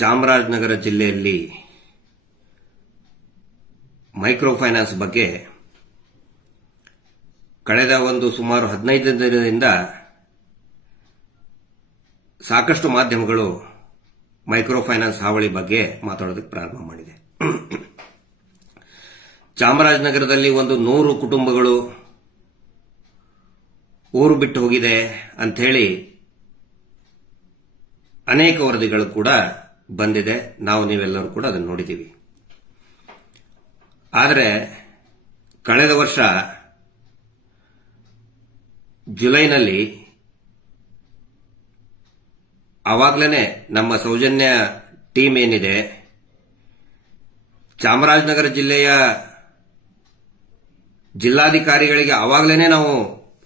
ಚಾಮರಾಜನಗರ ಜಿಲ್ಲೆಯಲ್ಲಿ micro finance ಬಗ್ಗೆ ಕಳೆದ ಸುಮಾರು 15 ದಿನದಿಂದ ಸಾಕಷ್ಟು ಮಾಧ್ಯಮಗಳು ಮೈಕ್ರೋ ಫೈನಾನ್ಸ್ ಹಾವಳಿ ಬಗ್ಗೆ ಮಾತಾಡೋದಕ್ಕೆ ಪ್ರಾರಂಭ ಮಾಡಿದೆ. ಚಾಮರಾಜನಗರದಲ್ಲಿ 100 ಕುಟುಂಬಗಳು ಊರು ಬಿಟ್ಟು ಹೋಗಿದೆ ಅಂತ ಹೇಳಿ ಅನೇಕ ವರದಿಗಳು ಕೂಡ ಬಂದಿದೆ. ನೀವೆಲ್ಲರೂ ಕೂಡ ಅದನ್ನು ನೋಡಿದ್ದೀವಿ. ಆದರೆ ಕಳೆದ ವರ್ಷ ಜುಲೈನಲ್ಲಿ ಆವಾಗಲೇ ನಮ್ಮ ಸೌಜನ್ಯ ಟೀಮ್ ಏನಿದೆ ಚಾಮರಾಜನಗರ ಜಿಲ್ಲೆಯ ಜಿಲ್ಲಾಧಿಕಾರಿಗಳಿಗೆ ಆವಾಗಲೇ ನಾವು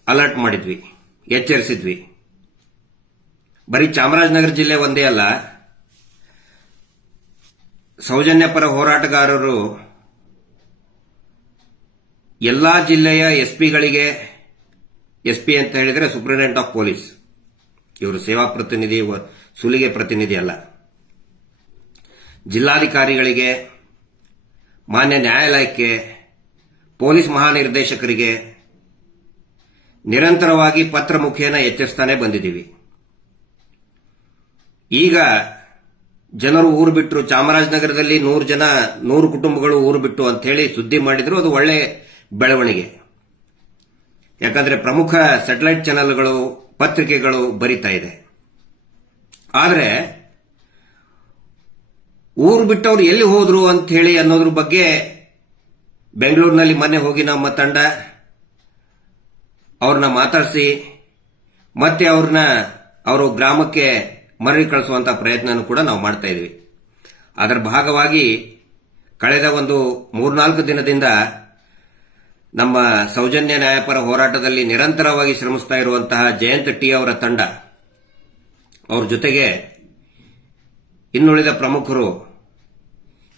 ಅಲರ್ಟ್ ಮಾಡಿದ್ವಿ, ಎಚ್ಚರಿಸಿದ್ವಿ. ಬರೀ ಚಾಮರಾಜನಗರ ಜಿಲ್ಲೆ ಒಂದೇ ಅಲ್ಲ, ಸೌಜನ್ಯ ಪರ ಹೋರಾಟಗಾರರು ಎಲ್ಲಾ ಜಿಲ್ಲೆಯ ಎಸ್ಪಿಗಳಿಗೆ, ಎಸ್ಪಿ ಅಂತ ಹೇಳಿದ್ರೆ ಸೂಪರಿಂಟೆಂಡೆಂಟ್ ಆಫ್ ಪೊಲೀಸ್, ಇವರು ಸೇವಾ ಪ್ರತಿನಿಧಿ, ಸುಲಿಗೆ ಪ್ರತಿನಿಧಿ ಅಲ್ಲ, ಜಿಲ್ಲಾಧಿಕಾರಿಗಳಿಗೆ, ಮಾನ್ಯ ನ್ಯಾಯಾಲಯಕ್ಕೆ, ಪೊಲೀಸ್ ಮಹಾನಿರ್ದೇಶಕರಿಗೆ ನಿರಂತರವಾಗಿ ಪತ್ರ ಮುಖೇನ ಎಚ್ಚರಿಸ್ತಾನೆ ಬಂದಿದ್ದೀವಿ. ಈಗ ಜನರು ಊರು ಬಿಟ್ಟರು, ಚಾಮರಾಜನಗರದಲ್ಲಿ 100 ಕುಟುಂಬಗಳು ಊರು ಬಿಟ್ಟು ಅಂತ ಹೇಳಿ ಸುದ್ದಿ ಮಾಡಿದ್ರು. ಅದು ಒಳ್ಳೆ ಬೆಳವಣಿಗೆ. ಯಾಕಂದ್ರೆ ಪ್ರಮುಖ ಸ್ಯಾಟಲೈಟ್ ಚಾನೆಲ್ಗಳು, ಪತ್ರಿಕೆಗಳು ಬರಿತಾ ಇದೆ. ಆದರೆ ಊರು ಬಿಟ್ಟವರು ಎಲ್ಲಿ ಹೋದ್ರು ಅಂತ ಹೇಳಿ ಅನ್ನೋದ್ರ ಬಗ್ಗೆ ಬೆಂಗಳೂರಿನಲ್ಲಿ ಮೊನ್ನೆ ಹೋಗಿ ನಮ್ಮ ತಂಡ ಅವ್ರನ್ನ ಮಾತಾಡಿಸಿ ಮತ್ತೆ ಅವರು ಗ್ರಾಮಕ್ಕೆ ಮರಳಿ ಕಳಿಸುವಂತ ಪ್ರಯತ್ನ ಕೂಡ ನಾವು ಮಾಡ್ತಾ ಇದ್ವಿ. ಅದರ ಭಾಗವಾಗಿ ಕಳೆದ 3-4 ದಿನದಿಂದ ನಮ್ಮ ಸೌಜನ್ಯ ನ್ಯಾಯಪರ ಹೋರಾಟದಲ್ಲಿ ನಿರಂತರವಾಗಿ ಶ್ರಮಿಸ್ತಾ ಇರುವಂತಹ ಜಯಂತ್ ಟಿ ಅವರ ತಂಡ, ಅವ್ರ ಜೊತೆಗೆ ಇನ್ನುಳಿದ ಪ್ರಮುಖರು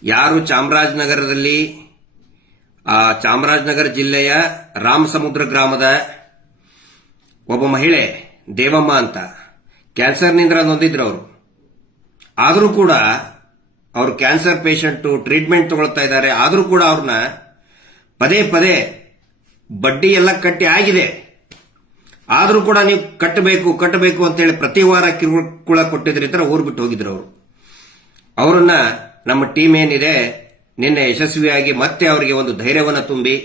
ಯಾರು ಚಾಮರಾಜನಗರದಲ್ಲಿ ಚಾಮರಾಜನಗರ ಜಿಲ್ಲೆಯ ರಾಮಸಮುದ್ರ ಗ್ರಾಮದ ಒಬ್ಬ ಮಹಿಳೆ ದೇವಮ್ಮ ಅಂತ ಕ್ಯಾನ್ಸರ್ನಿಂದ ನೊಂದಿದ್ರು. ಅವರು ಆದರೂ ಕೂಡ ಅವರು ಕ್ಯಾನ್ಸರ್ ಪೇಷಂಟ್, ಟ್ರೀಟ್ಮೆಂಟ್ ತಗೊಳ್ತಾ ಇದ್ದಾರೆ. ಆದರೂ ಕೂಡ ಅವ್ರನ್ನ ಪದೇ ಪದೇ ಬಡ್ಡಿ ಎಲ್ಲ ಕಟ್ಟಿ ಆಗಿದೆ, ಆದರೂ ಕೂಡ ನೀವು ಕಟ್ಟಬೇಕು ಅಂತೇಳಿ ಪ್ರತಿ ವಾರ ಕಿರುಕುಳ ಕೊಟ್ಟಿದ್ರಿಂದ ಊರು ಬಿಟ್ಟು ಹೋಗಿದ್ರು. ಅವರನ್ನ ನಮ್ಮ ಟೀಮ್ ಏನಿದೆ ನಿನ್ನೆ ಯಶಸ್ವಿಯಾಗಿ ಮತ್ತೆ ಅವರಿಗೆ ಒಂದು ಧೈರ್ಯವನ್ನು ತುಂಬಿ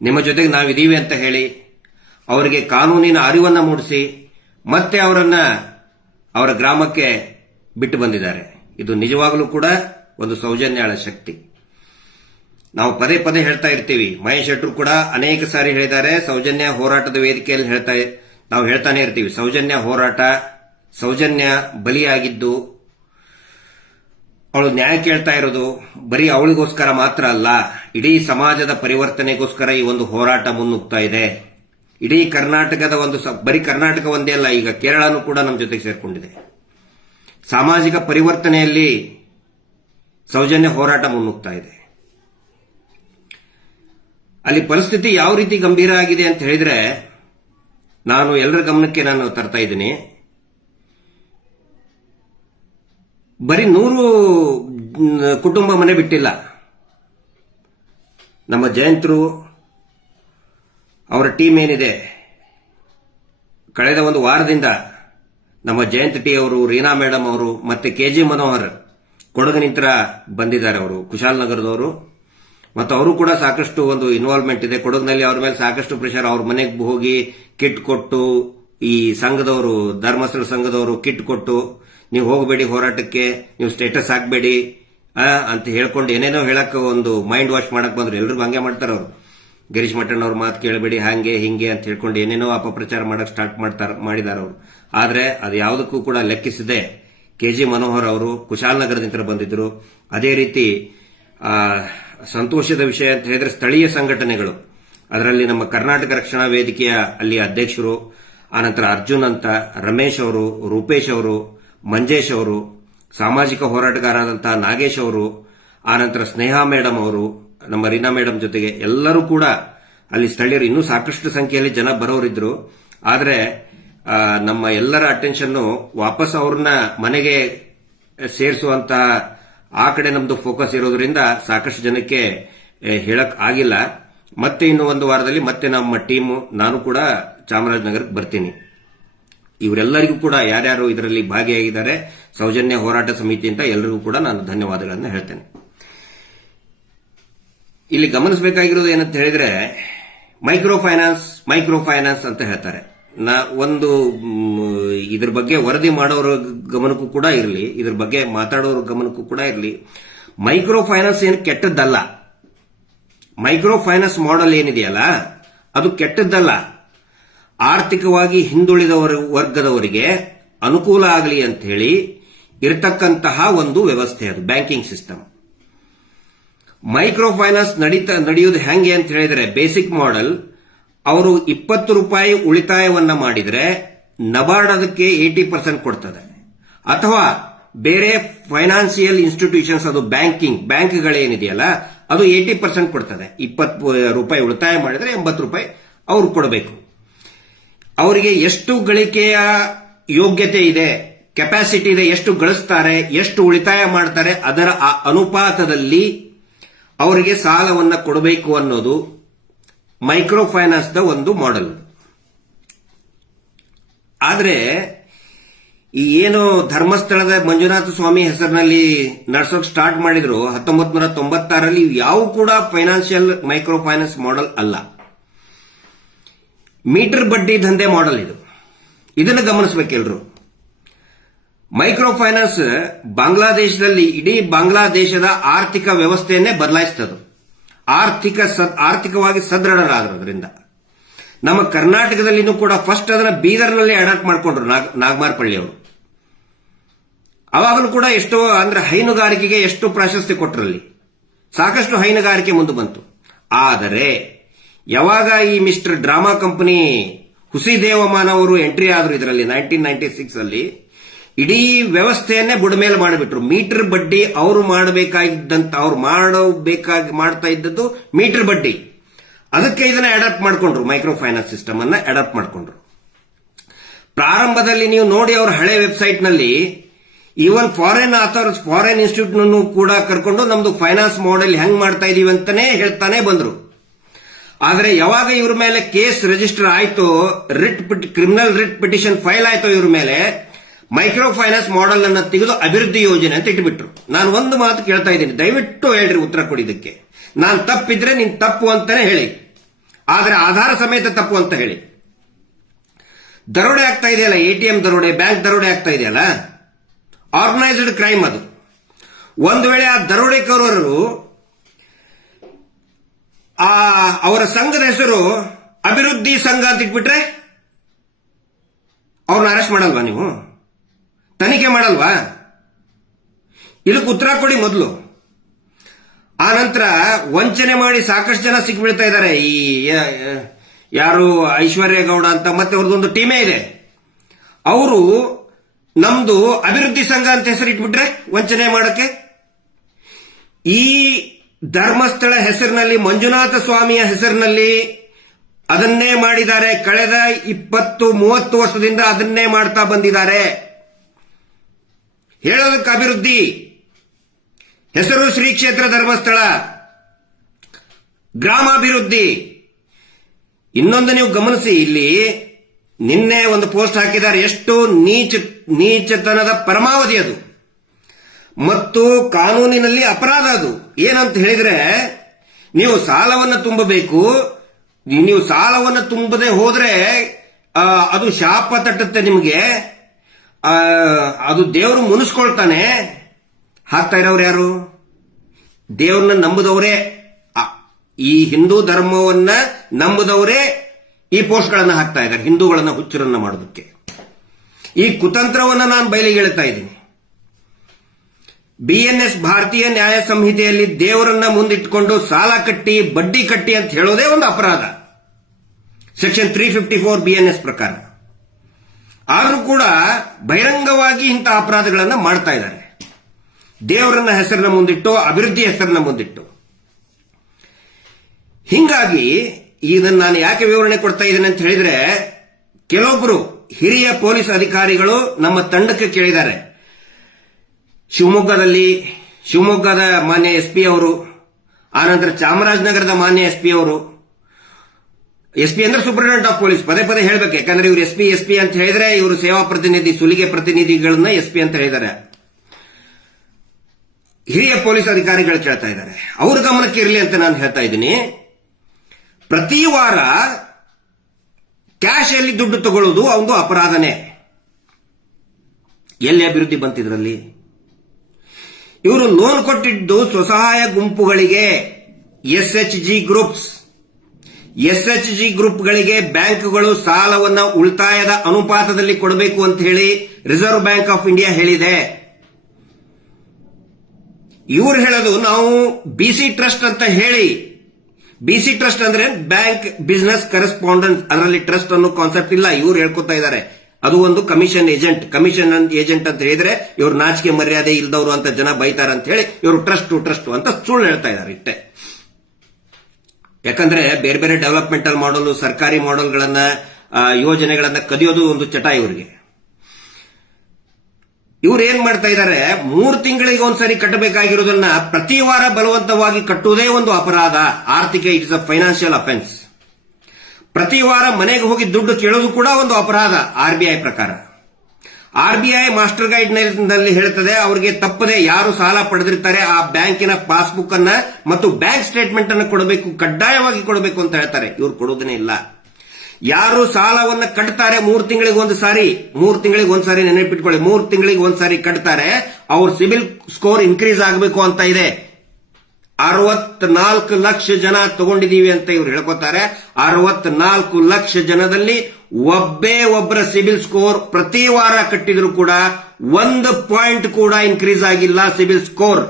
ನಿಮ್ಮ ಜೊತೆಗೆ ನಾವಿದ್ದೀವಿ ಅಂತ ಹೇಳಿ ಅವರಿಗೆ ಕಾನೂನಿನ ಅರಿವನ್ನು ಮೂಡಿಸಿ ಮತ್ತೆ ಅವರ ಗ್ರಾಮಕ್ಕೆ ಬಿಟ್ಟು ಬಂದಿದ್ದಾರೆ. ಇದು ನಿಜವಾಗಲೂ ಕೂಡ ಒಂದು ಸೌಜನ್ಯಳ ಶಕ್ತಿ. ನಾವು ಪದೇ ಪದೇ ಹೇಳ್ತಾ ಇರ್ತೀವಿ, ಮಹೇಶ್ ಶೆಟ್ಟರು ಕೂಡ ಅನೇಕ ಸಾರಿ ಹೇಳಿದ್ದಾರೆ, ಸೌಜನ್ಯ ಹೋರಾಟದ ವೇದಿಕೆಯಲ್ಲಿ ನಾವು ಹೇಳ್ತಾನೆ ಇರ್ತೀವಿ, ಸೌಜನ್ಯ ಹೋರಾಟ, ಸೌಜನ್ಯ ಬಲಿಯಾಗಿದ್ದು ಅವಳು ನ್ಯಾಯ ಕೇಳ್ತಾ ಇರೋದು ಬರೀ ಅವಳಿಗೋಸ್ಕರ ಮಾತ್ರ ಅಲ್ಲ, ಇಡೀ ಸಮಾಜದ ಪರಿವರ್ತನೆಗೋಸ್ಕರ ಈ ಒಂದು ಹೋರಾಟ ಮುನ್ನುಗ್ತಾ ಇದೆ. ಇಡೀ ಕರ್ನಾಟಕದ ಬರೀ ಕರ್ನಾಟಕ ಒಂದೇ ಅಲ್ಲ, ಈಗ ಕೇರಳನೂ ಕೂಡ ನಮ್ಮ ಜೊತೆಗೆ ಸೇರ್ಕೊಂಡಿದೆ. ಸಾಮಾಜಿಕ ಪರಿವರ್ತನೆಯಲ್ಲಿ ಸೌಜನ್ಯ ಹೋರಾಟ ಮುನ್ನುಗ್ತಾ ಇದೆ. ಅಲ್ಲಿ ಪರಿಸ್ಥಿತಿ ಯಾವ ರೀತಿ ಗಂಭೀರ ಆಗಿದೆ ಅಂತ ಹೇಳಿದ್ರೆ ನಾನು ಎಲ್ಲರ ಗಮನಕ್ಕೆ ತರ್ತಾ ಇದ್ದೀನಿ. ಬರೀ 100 ಕುಟುಂಬ ಮನೆ ಬಿಟ್ಟಿಲ್ಲ. ನಮ್ಮ ಜಯಂತರು ಅವರ ಟೀಮ್ ಏನಿದೆ ಕಳೆದ ವಾರದಿಂದ ನಮ್ಮ ಜಯಂತ್ ಟಿ ಅವರು, ರೀನಾ ಮೇಡಮ್ ಅವರು ಮತ್ತೆ ಕೆಜಿ ಮನೋಹರ್ ಕೊಡಗಿನಿಂದ ಬಂದಿದ್ದಾರೆ. ಅವರು ಕುಶಾಲನಗರದವರು ಮತ್ತು ಅವರು ಕೂಡ ಸಾಕಷ್ಟು ಇನ್ವಾಲ್ವ್ಮೆಂಟ್ ಇದೆ ಕೊಡಗಿನಲ್ಲಿ. ಅವ್ರ ಮೇಲೆ ಸಾಕಷ್ಟು ಪ್ರೆಷರ್, ಅವ್ರ ಮನೆಗೆ ಹೋಗಿ ಕಿಟ್ ಕೊಟ್ಟು, ಈ ಸಂಘದವರು, ಧರ್ಮಸ್ಥಳ ಸಂಘದವರು ಕಿಟ್ ಕೊಟ್ಟು, ನೀವು ಹೋಗಬೇಡಿ ಹೋರಾಟಕ್ಕೆ, ನೀವು ಸ್ಟೇಟಸ್ ಹಾಕಬೇಡಿ ಅಂತ ಹೇಳ್ಕೊಂಡು ಏನೇನೋ ಹೇಳಕ್ ಮೈಂಡ್ ವಾಶ್ ಮಾಡಕ್ ಬಂದ್ರು. ಎಲ್ರಿಗೂ ಹಂಗೆ ಮಾಡ್ತಾರ ಅವರು. ಗಿರೀಶ್ ಮಠಣ್ಣ ಅವ್ರ ಮಾತು ಕೇಳಬೇಡಿ, ಹಾಗೆ ಹಿಂಗೆ ಅಂತ ಹೇಳ್ಕೊಂಡು ಏನೇನೋ ಅಪಪ್ರಚಾರ ಮಾಡಕ್ ಸ್ಟಾರ್ಟ್ ಮಾಡಿದಾರ ಅವರು. ಆದ್ರೆ ಅದು ಯಾವುದಕ್ಕೂ ಕೂಡ ಲೆಕ್ಕಿಸದೆ ಕೆಜಿ ಮನೋಹರ್ ಅವರು ಕುಶಾಲನಗರದಿಂದ ಬಂದಿದ್ರು. ಅದೇ ರೀತಿ ಸಂತೋಷದ ವಿಷಯ ಅಂತ ಹೇಳಿದ್ರೆ ಸ್ಥಳೀಯ ಸಂಘಟನೆಗಳು, ಅದರಲ್ಲಿ ನಮ್ಮ ಕರ್ನಾಟಕ ರಕ್ಷಣಾ ವೇದಿಕೆಯ ಅಲ್ಲಿ ಅಧ್ಯಕ್ಷರು, ಆನಂತರ ಅರ್ಜುನ್ ಅಂತ, ರಮೇಶ್ ಅವರು, ರೂಪೇಶ್ ಅವರು, ಮಂಜೇಶ್ ಅವರು, ಸಾಮಾಜಿಕ ಹೋರಾಟಗಾರರಾದಂತಹ ನಾಗೇಶ್ ಅವರು, ಆನಂತರ ಸ್ನೇಹಾ ಮೇಡಮ್ ಅವರು, ನಮ್ಮ ರೀನಾ ಮೇಡಮ್ ಜೊತೆಗೆ ಎಲ್ಲರೂ ಕೂಡ ಅಲ್ಲಿ ಸ್ಥಳೀಯರು, ಇನ್ನೂ ಸಾಕಷ್ಟು ಸಂಖ್ಯೆಯಲ್ಲಿ ಜನ ಬರೋರಿದ್ರು. ಆದರೆ ನಮ್ಮ ಎಲ್ಲರ ಅಟೆನ್ಷನ್ ವಾಪಸ್ ಅವ್ರನ್ನ ಮನೆಗೆ ಸೇರಿಸುವಂತ ಆ ಕಡೆ ನಮ್ದು ಫೋಕಸ್ ಇರೋದ್ರಿಂದ ಸಾಕಷ್ಟು ಜನಕ್ಕೆ ಹೇಳಕ್ ಆಗಿಲ್ಲ. ಮತ್ತೆ ಇನ್ನು ಒಂದು ವಾರದಲ್ಲಿ ಮತ್ತೆ ನಮ್ಮ ಟೀಮು ನಾನು ಕೂಡ ಚಾಮರಾಜನಗರಕ್ಕೆ ಬರ್ತೀನಿ. ಇವರೆಲ್ಲರಿಗೂ ಕೂಡ ಯಾರ್ಯಾರು ಇದರಲ್ಲಿ ಭಾಗಿಯಾಗಿದ್ದಾರೆ ಸೌಜನ್ಯ ಹೋರಾಟ ಸಮಿತಿ ಅಂತ ಎಲ್ಲರಿಗೂ ಕೂಡ ನಾನು ಧನ್ಯವಾದಗಳನ್ನು ಹೇಳ್ತೇನೆ. ಇಲ್ಲಿ ಗಮನಿಸಬೇಕಾಗಿರೋದು ಏನಂತ ಹೇಳಿದ್ರೆ ಮೈಕ್ರೋ ಫೈನಾನ್ಸ್ ಅಂತ ಹೇಳ್ತಾರೆ. ಒಂದು ಇದ್ರ ಬಗ್ಗೆ ವರದಿ ಮಾಡೋರ ಗಮನಕ್ಕೂ ಕೂಡ ಇರಲಿ, ಇದ್ರ ಬಗ್ಗೆ ಮಾತಾಡೋರ ಗಮನಕ್ಕೂ ಕೂಡ ಇರಲಿ. ಮೈಕ್ರೋ ಫೈನಾನ್ಸ್ ಏನು ಕೆಟ್ಟದ್ದಲ್ಲ. ಮೈಕ್ರೋ ಫೈನಾನ್ಸ್ ಮಾಡೆಲ್ ಏನಿದೆಯಲ್ಲ ಅದು ಕೆಟ್ಟದ್ದಲ್ಲ. ಆರ್ಥಿಕವಾಗಿ ಹಿಂದುಳಿದ ವರ್ಗದವರಿಗೆ ಅನುಕೂಲ ಆಗಲಿ ಅಂತ ಹೇಳಿ ಇರತಕ್ಕಂತಹ ಒಂದು ವ್ಯವಸ್ಥೆ ಅದು ಬ್ಯಾಂಕಿಂಗ್ ಸಿಸ್ಟಮ್. ಮೈಕ್ರೋ ಫೈನಾನ್ಸ್ ನಡೆಯುವುದು ಹೆಂಗೆ ಅಂತ ಹೇಳಿದ್ರೆ ಬೇಸಿಕ್ ಮಾಡೆಲ್, ಅವರು 20 ರೂಪಾಯಿ ಉಳಿತಾಯವನ್ನ ಮಾಡಿದ್ರೆ ನಬಾರ್ಡ್ ಅದಕ್ಕೆ 80% ಕೊಡ್ತದೆ. ಅಥವಾ ಬೇರೆ ಫೈನಾನ್ಸಿಯಲ್ ಇನ್ಸ್ಟಿಟ್ಯೂಷನ್ಸ್, ಅದು ಬ್ಯಾಂಕ್ಗಳೇನಿದೆಯಲ್ಲ ಅದು 80% ಕೊಡ್ತದೆ. 20 ರೂಪಾಯಿ ಉಳಿತಾಯ ಮಾಡಿದ್ರೆ 80 ರೂಪಾಯಿ ಅವ್ರು ಕೊಡಬೇಕು. ಅವರಿಗೆ ಎಷ್ಟು ಗಳಿಕೆಯ ಯೋಗ್ಯತೆ ಇದೆ, ಕೆಪಾಸಿಟಿ ಇದೆ, ಎಷ್ಟು ಗಳಿಸ್ತಾರೆ, ಎಷ್ಟು ಉಳಿತಾಯ ಮಾಡ್ತಾರೆ, ಅದರ ಆ ಅನುಪಾತದಲ್ಲಿ ಅವರಿಗೆ ಸಾಲವನ್ನ ಕೊಡಬೇಕು ಅನ್ನೋದು ಮೈಕ್ರೋ ಫೈನಾನ್ಸ್ ದ ಒಂದು ಮಾಡೆಲ್. ಆದ್ರೆ ಈ ಏನು ಧರ್ಮಸ್ಥಳದ ಮಂಜುನಾಥ ಸ್ವಾಮಿ ಹೆಸರಿನಲ್ಲಿ ನಡೆಸೋಕೆ ಸ್ಟಾರ್ಟ್ ಮಾಡಿದ್ರು 1996ರಲ್ಲಿ, ಯಾವ ಕೂಡ ಫೈನಾನ್ಷಿಯಲ್ ಮೈಕ್ರೋ ಫೈನಾನ್ಸ್ ಮಾಡೆಲ್ ಅಲ್ಲ. ಮೀಟರ್ ಬಡ್ಡಿ ದಂಧೆ ಮಾಡೆಲ್ ಇದು. ಇದನ್ನು ಗಮನಿಸಬೇಕೆಲ್ಲರೂ. ಮೈಕ್ರೋ ಫೈನಾನ್ಸ್ ಬಾಂಗ್ಲಾದೇಶದಲ್ಲಿ ಇಡೀ ಬಾಂಗ್ಲಾದೇಶದ ಆರ್ಥಿಕ ವ್ಯವಸ್ಥೆಯನ್ನೇ ಬದಲಾಯಿಸ್ತದೆ. ಆರ್ಥಿಕವಾಗಿ ಸದೃಢರಾದ್ರಿಂದ ನಮ್ಮ ಕರ್ನಾಟಕದಲ್ಲಿನೂ ಕೂಡ ಫಸ್ಟ್ ಅದನ್ನ ಬೀದರ್ನಲ್ಲಿ ಅಡಾಪ್ಟ್ ಮಾಡಿಕೊಂಡ್ರು ನಾಗಮಾರ್ಪಳ್ಳಿ ಅವರು. ಅವಾಗಲೂ ಕೂಡ ಎಷ್ಟೋ ಅಂದ್ರೆ ಹೈನುಗಾರಿಕೆಗೆ ಎಷ್ಟು ಪ್ರಾಶಸ್ತ್ಯ ಕೊಟ್ಟರಲ್ಲಿ, ಸಾಕಷ್ಟು ಹೈನುಗಾರಿಕೆ ಮುಂದೆ ಬಂತು. ಆದರೆ ಯಾವಾಗ ಈ ಮಿಸ್ಟರ್ ಡ್ರಾಮಾ ಕಂಪನಿ ಹುಸಿದೇವಮಾನ ಅವರು ಎಂಟ್ರಿ ಆದ್ರು ಇದರಲ್ಲಿ 1996 ಅಲ್ಲಿ, ಇಡೀ ವ್ಯವಸ್ಥೆಯನ್ನೇ ಬುಡಮೇಲೆ ಮಾಡಿಬಿಟ್ರು. ಮೀಟರ್ ಬಡ್ಡಿ ಅವರು ಮಾಡ್ತಾ ಇದ್ದದ್ದು ಮೀಟರ್ ಬಡ್ಡಿ. ಅದಕ್ಕೆ ಇದನ್ನ ಅಡಾಪ್ಟ್ ಮಾಡ್ಕೊಂಡ್ರು, ಮೈಕ್ರೋ ಫೈನಾನ್ಸ್ ಸಿಸ್ಟಮ್ ಅನ್ನ ಅಡಾಪ್ಟ್ ಮಾಡ್ಕೊಂಡ್ರು. ಪ್ರಾರಂಭದಲ್ಲಿ ನೀವು ನೋಡಿ ಅವ್ರ ಹಳೆ ವೆಬ್ಸೈಟ್ ನಲ್ಲಿ ಈವನ್ ಫಾರಿನ್ ಇನ್ಸ್ಟಿಟ್ಯೂಟ್ ಕೂಡ ಕರ್ಕೊಂಡು ನಮ್ದು ಫೈನಾನ್ಸ್ ಮಾಡೆಲ್ ಹೆಂಗ್ ಮಾಡ್ತಾ ಇದೀವಿ ಅಂತಾನೆ ಹೇಳ್ತಾನೆ ಬಂದ್ರು. ಆದ್ರೆ ಯಾವಾಗ ಇವ್ರ ಮೇಲೆ ಕೇಸ್ ರಿಜಿಸ್ಟರ್ ಆಯ್ತೋ, ಕ್ರಿಮಿನಲ್ ರಿಟ್ ಪಿಟಿಷನ್ ಫೈಲ್ ಆಯ್ತೋ ಇವ್ರ ಮೇಲೆ, ಮೈಕ್ರೋ ಫೈನಾನ್ಸ್ ಮಾಡೆಲ್ ಅನ್ನ ತೆಗೆದು ಅಭಿವೃದ್ಧಿ ಯೋಜನೆ ಅಂತ ಇಟ್ಬಿಟ್ರು. ನಾನು ಒಂದು ಮಾತು ಕೇಳ್ತಾ ಇದ್ದೀನಿ, ದಯವಿಟ್ಟು ಹೇಳ್ರಿ ಉತ್ತರ ಕೊಡಿದ್ದಕ್ಕೆ. ನಾನು ತಪ್ಪಿದ್ರೆ ನೀನ್ ತಪ್ಪು ಅಂತಾನೆ ಹೇಳಿ, ಆದ್ರೆ ಆಧಾರ ಸಮೇತ ತಪ್ಪು ಅಂತ ಹೇಳಿ. ದರೋಡೆ ಆಗ್ತಾ ಇದೆಯಲ್ಲ, ATM ದರೋಡೆ, ಬ್ಯಾಂಕ್ ದರೋಡೆ ಆಗ್ತಾ ಇದೆಯಲ್ಲ, ಆರ್ಗನೈಸ್ಡ್ ಕ್ರೈಮ್ ಅದು. ಒಂದು ವೇಳೆ ಆ ದರೋಡೆಕೋರರು ಅವರ ಸಂಘದ ಹೆಸರು ಅಭಿವೃದ್ಧಿ ಸಂಘ ಅಂತ ಇಟ್ಬಿಟ್ರೆ ಅವ್ರನ್ನ ಅರೆಸ್ಟ್ ಮಾಡಲ್ವಾ ನೀವು? ತನಿಖೆ ಮಾಡಲ್ವಾ? ಇದಕ್ಕೆ ಉತ್ತರ ಕೊಡಿ ಮೊದಲು. ಆ ನಂತರ ವಂಚನೆ ಮಾಡಿ ಸಾಕಷ್ಟು ಜನ ಸಿಕ್ಬಿಡ್ತಾ ಇದ್ದಾರೆ. ಈ ಯಾರು ಐಶ್ವರ್ಯ ಗೌಡ ಅಂತ ಮತ್ತೆ ಅವ್ರದ್ದೊಂದು ಟೀಮೇ ಇದೆ. ಅವರು ನಮ್ದು ಅಭಿವೃದ್ಧಿ ಸಂಘ ಅಂತ ಹೆಸರು ಇಟ್ಬಿಟ್ರೆ ವಂಚನೆ ಮಾಡಕ್ಕೆ. ಈ ಧರ್ಮಸ್ಥಳ ಹೆಸರಿನಲ್ಲಿ, ಮಂಜುನಾಥ ಸ್ವಾಮಿಯ ಹೆಸರಿನಲ್ಲಿ ಅದನ್ನೇ ಮಾಡಿದ್ದಾರೆ. ಕಳೆದ 20-30 ವರ್ಷದಿಂದ ಅದನ್ನೇ ಮಾಡ್ತಾ ಬಂದಿದ್ದಾರೆ. ಹೇಳೋದಕ್ಕೆ ಅಭಿವೃದ್ಧಿ, ಹೆಸರು ಶ್ರೀ ಕ್ಷೇತ್ರ ಧರ್ಮಸ್ಥಳ, ಗ್ರಾಮಾಭಿವೃದ್ಧಿ. ಇನ್ನೊಂದು ನೀವು ಗಮನಿಸಿ, ಇಲ್ಲಿ ನಿನ್ನೆ ಒಂದು ಪೋಸ್ಟ್ ಹಾಕಿದ್ದಾರೆ. ಎಷ್ಟು ನೀಚತನದ ಪರಮಾವಧಿ ಅದು ಮತ್ತು ಕಾನೂನಿನಲ್ಲಿ ಅಪರಾಧ ಅದು. ಏನಂತ ಹೇಳಿದ್ರೆ, ನೀವು ಸಾಲವನ್ನು ತುಂಬಬೇಕು. ನೀವು ಸಾಲವನ್ನು ತುಂಬದೆ ಹೋದ್ರೆ ಅದು ಶಾಪ ತಟ್ಟುತ್ತೆ ನಿಮಗೆ, ಅದು ದೇವರು ಮುನಿಸ್ಕೊಳ್ತಾನೆ. ಹಾಕ್ತಾ ಇರೋರು ಯಾರು? ದೇವ್ರನ್ನ ನಂಬುದವರೇ, ಈ ಹಿಂದೂ ಧರ್ಮವನ್ನ ನಂಬುದವರೇ ಈ ಪೋಸ್ಟ್ಗಳನ್ನ ಹಾಕ್ತಾ ಇದ್ದಾರೆ, ಹಿಂದೂಗಳನ್ನ ಹುಚ್ಚರನ್ನ ಮಾಡೋದಕ್ಕೆ. ಈ ಕುತಂತ್ರವನ್ನ ನಾನು ಬಯಲಿಗೆ ಹೇಳ್ತಾ ಇದ್ದೀನಿ. BNS ಭಾರತೀಯ ನ್ಯಾಯ ಸಂಹಿತೆಯಲ್ಲಿ ದೇವರನ್ನ ಮುಂದಿಟ್ಟುಕೊಂಡು ಸಾಲ ಕಟ್ಟಿ, ಬಡ್ಡಿ ಕಟ್ಟಿ ಅಂತ ಹೇಳೋದೇ ಒಂದು ಅಪರಾಧ, ಸೆಕ್ಷನ್ 354 BNS ಪ್ರಕಾರ. ಆದರೂ ಕೂಡ ಬಹಿರಂಗವಾಗಿ ಇಂತಹ ಅಪರಾಧಗಳನ್ನು ಮಾಡ್ತಾ ಇದ್ದಾರೆ, ದೇವರನ್ನ ಹೆಸರನ್ನ ಮುಂದಿಟ್ಟು, ಅಭಿವೃದ್ಧಿ ಹೆಸರನ್ನ ಮುಂದಿಟ್ಟು. ಹಿಂಗಾಗಿ ಇದನ್ನು ನಾನು ಯಾಕೆ ವಿವರಣೆ ಕೊಡ್ತಾ ಇದ್ದೇನೆ ಅಂತ ಹೇಳಿದ್ರೆ, ಕೆಲವೊಬ್ಬರು ಹಿರಿಯ ಪೊಲೀಸ್ ಅಧಿಕಾರಿಗಳು ನಮ್ಮ ತಂಡಕ್ಕೆ ಕೇಳಿದ್ದಾರೆ, ಶಿವಮೊಗ್ಗದ ಮಾನ್ಯ ಎಸ್ ಪಿ ಅವರು, ಆನಂತರ ಚಾಮರಾಜನಗರದ ಮಾನ್ಯ ಎಸ್ ಪಿ ಅವರು, ಎಸ್ ಪಿ ಅಂದ್ರೆ ಸೂಪರಿಂಟೆಂಡೆಂಟ್ ಆಫ್ ಪೊಲೀಸ್, ಪದೇ ಪದೇ ಹೇಳ್ಬೇಕು, ಯಾಕಂದ್ರೆ ಇವರು ಎಸ್ ಪಿ ಅಂತ ಹೇಳಿದ್ರೆ ಇವರು ಸೇವಾ ಪ್ರತಿನಿಧಿ, ಸುಲಿಗೆ ಪ್ರತಿನಿಧಿಗಳನ್ನ ಎಸ್ ಪಿ ಅಂತ ಹೇಳಿದ್ದಾರೆ. ಹಿರಿಯ ಪೊಲೀಸ್ ಅಧಿಕಾರಿಗಳು ಕೇಳ್ತಾ ಇದ್ದಾರೆ, ಅವ್ರ ಗಮನಕ್ಕೆ ಇರಲಿ ಅಂತ ನಾನು ಹೇಳ್ತಾ ಇದ್ದೀನಿ. ಪ್ರತಿ ವಾರ ಕ್ಯಾಶ್ ಅಲ್ಲಿ ದುಡ್ಡು ತಗೊಳ್ಳೋದು ಒಂದು ಅಪರಾಧನೇ. ಎಲ್ಲಿ ಅಭಿವೃದ್ಧಿ ಬಂತಿದ್ರಲ್ಲಿ? ಇವರು ಲೋನ್ ಕೊಟ್ಟಿದ್ದು ಸ್ವಸಹಾಯ ಗುಂಪುಗಳಿಗೆ, ಎಸ್ಎಚ್ಜಿ ಗ್ರೂಪ್ಗಳಿಗೆ ಬ್ಯಾಂಕ್ಗಳು ಸಾಲವನ್ನ ಉಳಿತಾಯದ ಅನುಪಾತದಲ್ಲಿ ಕೊಡಬೇಕು ಅಂತ ಹೇಳಿ ರಿಸರ್ವ್ ಬ್ಯಾಂಕ್ ಆಫ್ ಇಂಡಿಯಾ ಹೇಳಿದೆ. ಇವ್ರು ಹೇಳೋದು ನಾವು ಬಿಸಿ ಟ್ರಸ್ಟ್ ಅಂತ ಹೇಳಿ, ಬಿಸಿ ಟ್ರಸ್ಟ್ ಅಂದ್ರೆ ಬ್ಯಾಂಕ್ ಬಿಸಿನೆಸ್ ಕರೆಸ್ಪಾಂಡೆನ್ಸ್, ಅದರಲ್ಲಿ ಟ್ರಸ್ಟ್ ಅನ್ನೋ ಕಾನ್ಸೆಪ್ಟ್ ಇಲ್ಲ. ಇವ್ರು ಹೇಳ್ಕೊತಾ ಇದ್ದಾರೆ ಅದು ಒಂದು ಕಮಿಷನ್ ಏಜೆಂಟ್ ಅಂತ ಹೇಳಿದ್ರೆ ಇವ್ರು ನಾಚಿಕೆ ಮರ್ಯಾದೆ ಇಲ್ದವರು ಅಂತ ಜನ ಬೈತಾರ ಅಂತ ಹೇಳಿ ಇವರು ಟ್ರಸ್ಟ್ ಅಂತ ಸುಳ್ಳು ಹೇಳ್ತಾ ಇದ್ದಾರೆ ಇಷ್ಟೇ. ಯಾಕಂದ್ರೆ ಬೇರೆ ಬೇರೆ ಡೆವಲಪ್ಮೆಂಟಲ್ ಮಾಡಲ್, ಸರ್ಕಾರಿ ಮಾಡೆಲ್ಗಳನ್ನ, ಯೋಜನೆಗಳನ್ನ ಕದಿಯೋದು ಒಂದು ಚಟ ಇವರಿಗೆ. ಇವ್ರು ಏನ್ ಮಾಡ್ತಾ ಇದ್ದಾರೆ, 3 ತಿಂಗಳಿಗೆ ಒಂದ್ಸರಿ ಕಟ್ಟಬೇಕಾಗಿರೋದನ್ನ ಪ್ರತಿ ವಾರ ಬಲವಂತವಾಗಿ ಕಟ್ಟುವುದೇ ಒಂದು ಅಪರಾಧ, ಆರ್ಥಿಕ, ಇಟ್ಸ್ ಅ ಫೈನಾನ್ಷಿಯಲ್ ಅಫೆನ್ಸ್. ಪ್ರತಿ ವಾರ ಮನೆಗೆ ಹೋಗಿ ದುಡ್ಡು ಕೇಳೋದು ಕೂಡ ಒಂದು ಅಪರಾಧ ಆರ್ಬಿಐ ಪ್ರಕಾರ. ಆರ್ಬಿಐ ಮಾಸ್ಟರ್ ಗೈಡ್ ನಲ್ಲಿ ಹೇಳ್ತದೆ, ಅವರಿಗೆ ತಪ್ಪದೆ ಯಾರು ಸಾಲ ಪಡೆದಿರ್ತಾರೆ ಆ ಬ್ಯಾಂಕಿನ ಪಾಸ್ಬುಕ್ ಅನ್ನ ಮತ್ತು ಬ್ಯಾಂಕ್ ಸ್ಟೇಟ್ಮೆಂಟ್ ಅನ್ನು ಕೊಡಬೇಕು, ಕಡ್ಡಾಯವಾಗಿ ಕೊಡಬೇಕು ಅಂತ ಹೇಳ್ತಾರೆ. ಇವ್ರು ಕೊಡೋದನ್ನೇ ಇಲ್ಲ. ಯಾರು ಸಾಲವನ್ನ ಕಟ್ತಾರೆ 3 ತಿಂಗಳಿಗೆ ಒಂದ್ಸಾರಿ ನೆನಪಿಟ್ಕೊಳ್ಳಿ, 3 ತಿಂಗಳಿಗೆ ಒಂದ್ಸಾರಿ ಕಟ್ತಾರೆ, ಅವ್ರ ಸಿಬಿಲ್ ಸ್ಕೋರ್ ಇನ್ಕ್ರೀಸ್ ಆಗಬೇಕು ಅಂತ ಇದೆ. 64 ಲಕ್ಷ ಜನ ತಗೊಂಡಿದೀವಿ ಅಂತ ಇವ್ರು ಹೇಳ್ಕೊತಾರೆ. 64 ಲಕ್ಷ ಜನದಲ್ಲಿ ಒಬ್ಬರ ಸಿಬಿಲ್ ಸ್ಕೋರ್ ಪ್ರತಿ ವಾರ ಕಟ್ಟಿದ್ರು ಕೂಡ 1 ಪಾಯಿಂಟ್ ಕೂಡ ಇನ್ಕ್ರೀಸ್ ಆಗಿಲ್ಲ ಸಿಬಿಲ್ ಸ್ಕೋರ್.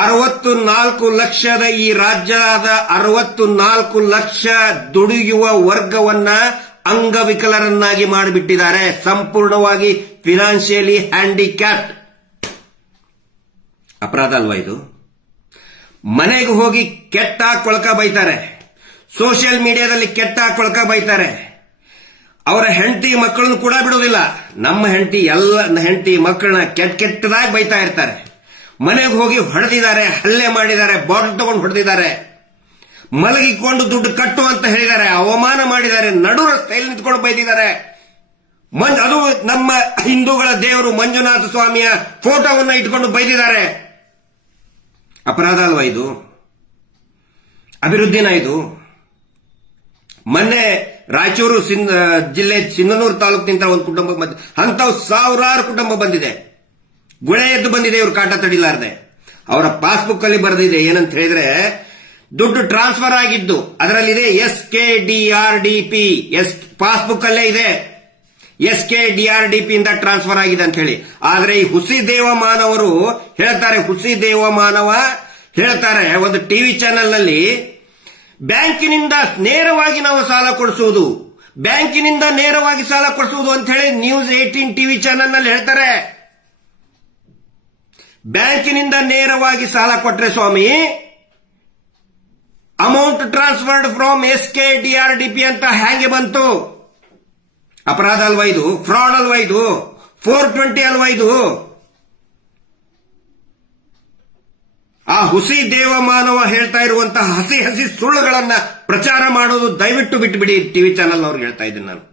64 ಲಕ್ಷದ ಈ ರಾಜ್ಯದ 64 ಲಕ್ಷ ದುಡಿಯುವ ವರ್ಗವನ್ನ ಅಂಗವಿಕಲರನ್ನಾಗಿ ಮಾಡಿಬಿಟ್ಟಿದ್ದಾರೆ, ಸಂಪೂರ್ಣವಾಗಿ ಫಿನಾನ್ಷಿಯಲಿ ಹ್ಯಾಂಡಿಕ್ಯಾಪ್ಡ್. ಅಪರಾಧ ಅಲ್ವಾ ಇದು? ಮನೆಗೆ ಹೋಗಿ ಕೆಟ್ಟ ಕೊಳಕ ಬೈತಾರೆ, ಸೋಷಿಯಲ್ ಮೀಡಿಯಾದಲ್ಲಿ ಕೆಟ್ಟ ಕೊಳಕ ಬೈತಾರೆ. ಅವರ ಹೆಂಡತಿ ಮಕ್ಕಳನ್ನು ಕೂಡ ಬಿಡೋದಿಲ್ಲ. ನಮ್ಮ ಹೆಂಡತಿ ಮಕ್ಕಳನ್ನ ಕೆಟ್ಟದಾಗಿ ಬೈತಾ ಇರ್ತಾರೆ. ಮನೆಗೆ ಹೋಗಿ ಹೊಡೆದಿದ್ದಾರೆ, ಹಲ್ಲೆ ಮಾಡಿದ್ದಾರೆ, ಬಾಟಲ್ ತಗೊಂಡು ಹೊಡೆದಿದ್ದಾರೆ, ಮಲಗಿಕೊಂಡು ದುಡ್ಡು ಕಟ್ಟು ಅಂತ ಹೇಳಿದ್ದಾರೆ, ಅವಮಾನ ಮಾಡಿದ್ದಾರೆ, ನಡು ರಸ್ತೆಯಲ್ಲಿ ನಿಂತ್ಕೊಂಡು ಬೈದಿದ್ದಾರೆ. ಅದು ನಮ್ಮ ಹಿಂದೂಗಳ ದೇವರು ಮಂಜುನಾಥ ಸ್ವಾಮಿಯ ಫೋಟೋವನ್ನು ಇಟ್ಕೊಂಡು ಬೈದಿದ್ದಾರೆ. ಅಪರಾಧ ಅಲ್ವಾ ಇದು? ಅಭಿವೃದ್ಧಿನ ಇದು? ಮೊನ್ನೆ ರಾಯಚೂರು ಜಿಲ್ಲೆ ಸಿಂಧನೂರು ತಾಲೂಕಿನಿಂದ ಒಂದು ಕುಟುಂಬ ಅಂತವ್ 1000 ಕುಟುಂಬ ಬಂದಿದೆ, ಗುಳೆ ಎದ್ದು ಬಂದಿದೆ. ಇವರು ಕಾಟ ತಡಿಲಾರದೆ ಅವರ ಪಾಸ್ಬುಕ್ ಅಲ್ಲಿ ಬರೆದಿದೆ ಏನಂತ ಹೇಳಿದ್ರೆ, ದುಡ್ಡು ಟ್ರಾನ್ಸ್ಫರ್ ಆಗಿದ್ದು ಅದರಲ್ಲಿದೆ SKDRDP, ಪಾಸ್ಬುಕ್ ಅಲ್ಲೇ ಇದೆ SKDRDP ಇಂದ ಟ್ರಾನ್ಸ್ಫರ್ ಆಗಿದೆ ಅಂತ ಹೇಳಿ. ಆದ್ರೆ ಈ ಹುಸಿ ದೇವಮಾನವರು ಹೇಳ್ತಾರೆ ಒಂದು ಟಿವಿ ಚಾನೆಲ್ ನಲ್ಲಿ, ಬ್ಯಾಂಕಿನಿಂದ ನೇರವಾಗಿ ನಾವು ಸಾಲ ಕೊಡಿಸುವುದು ಅಂತ ಹೇಳಿ ನ್ಯೂಸ್ 18 ಟಿವಿ ಚಾನೆಲ್ ನಲ್ಲಿ ಹೇಳ್ತಾರೆ. ಬ್ಯಾಂಕಿನಿಂದ ನೇರವಾಗಿ ಸಾಲ ಕೊಟ್ರೆ ಸ್ವಾಮಿ, ಅಮೌಂಟ್ ಟ್ರಾನ್ಸ್ಫರ್ಡ್ ಫ್ರಮ್ SKDRDP ಅಂತ ಹೇಗೆ ಬಂತು? ಅಪರಾಧ ಅಲ್ವಾ ಇದು? ಫ್ರಾಡ್ ಅಲ್ವಾ ಇದು? 420 ಅಲ್ವಾ ಇದು? ಆ ಹುಸಿ ದೇವಮಾನವ ಹೇಳ್ತಾ ಇರುವಂತಹ ಹಸಿ ಸುಳ್ಳುಗಳನ್ನ ಪ್ರಚಾರ ಮಾಡೋದು ದಯವಿಟ್ಟು ಬಿಟ್ಟುಬಿಡಿ. ಟಿವಿ ಚಾನೆಲ್ ಅವ್ರಿಗೆ ಹೇಳ್ತಾ ಇದ್ದೀನಿ ನಾನು.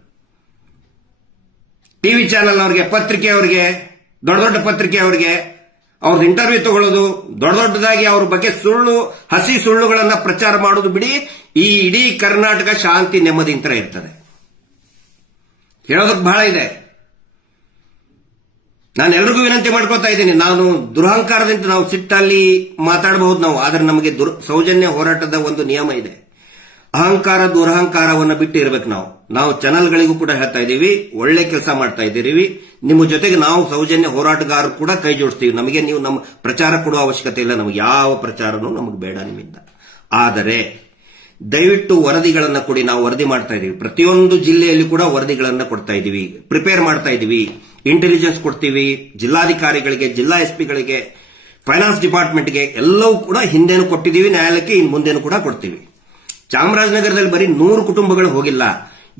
ಟಿವಿ ಚಾನೆಲ್ ಅವ್ರಿಗೆ, ಪತ್ರಿಕೆಯವರಿಗೆ, ದೊಡ್ಡ ಪತ್ರಿಕೆಯವರಿಗೆ ಅವ್ರದ್ದು ಇಂಟರ್ವ್ಯೂ ತಗೊಳ್ಳೋದು, ದೊಡ್ಡದಾಗಿ ಅವ್ರ ಬಗ್ಗೆ ಹಸಿ ಸುಳ್ಳುಗಳನ್ನ ಪ್ರಚಾರ ಮಾಡೋದು ಬಿಡಿ. ಈ ಇಡೀ ಕರ್ನಾಟಕ ಶಾಂತಿ ನೆಮ್ಮದಿಯಿಂದ ಇರ್ತದೆ. ಹೇಳೋದಕ್ಕೆ ಬಹಳ ಇದೆ. ನಾನು ಎಲ್ರಿಗೂ ವಿನಂತಿ ಮಾಡ್ಕೊತಾ ಇದ್ದೀನಿ, ನಾನು ದುರಹಂಕಾರದಿಂದ ನಾವು ಸಿಟ್ಟಲ್ಲಿ ಮಾತಾಡಬಹುದು ನಾವು, ಆದ್ರೆ ನಮಗೆ ಸೌಜನ್ಯ ಹೋರಾಟದ ಒಂದು ನಿಯಮ ಇದೆ. ಅಹಂಕಾರ ದುರಹಂಕಾರವನ್ನು ಬಿಟ್ಟು ಇರಬೇಕು ನಾವು ಚಾನೆಲ್ಗಳಿಗೂ ಕೂಡ ಹೇಳ್ತಾ ಇದ್ದೀವಿ, ಒಳ್ಳೆ ಕೆಲಸ ಮಾಡ್ತಾ ಇದ್ದೀವಿ. ನಿಮ್ಮ ಜೊತೆಗೆ ನಾವು ಸೌಜನ್ಯ ಹೋರಾಟಗಾರರು ಕೂಡ ಕೈ ಜೋಡಿಸ್ತೀವಿ. ನಮಗೆ ನೀವು ನಮ್ಮ ಪ್ರಚಾರ ಕೊಡುವ ಅವಶ್ಯಕತೆ ಇಲ್ಲ, ನಮಗೆ ಯಾವ ಪ್ರಚಾರನೂ ನಮಗೆ ಬೇಡ ನಿಮ್ಮಿಂದ. ಆದರೆ ದಯವಿಟ್ಟು ವರದಿಗಳನ್ನ ಕೊಡಿ. ನಾವು ವರದಿ ಮಾಡ್ತಾ ಇದೀವಿ, ಪ್ರತಿಯೊಂದು ಜಿಲ್ಲೆಯಲ್ಲಿ ಕೂಡ ವರದಿಗಳನ್ನ ಕೊಡ್ತಾ ಇದೀವಿ, ಪ್ರಿಪೇರ್ ಮಾಡ್ತಾ ಇದೀವಿ, ಇಂಟೆಲಿಜೆನ್ಸ್ ಕೊಡ್ತೀವಿ, ಜಿಲ್ಲಾಧಿಕಾರಿಗಳಿಗೆ, ಜಿಲ್ಲಾ ಎಸ್ಪಿಗಳಿಗೆ, ಫೈನಾನ್ಸ್ ಡಿಪಾರ್ಟ್ಮೆಂಟ್ಗೆ ಎಲ್ಲವೂ ಕೂಡ ಹಿಂದೆನೂ ಕೊಟ್ಟಿದ್ದೀವಿ, ನ್ಯಾಯಾಲಯಕ್ಕೆ ಇನ್ನು ಮುಂದೇನು ಕೂಡ ಕೊಡ್ತೀವಿ. ಚಾಮರಾಜನಗರದಲ್ಲಿ ಬರೀ 100 ಕುಟುಂಬಗಳು ಹೋಗಿಲ್ಲ,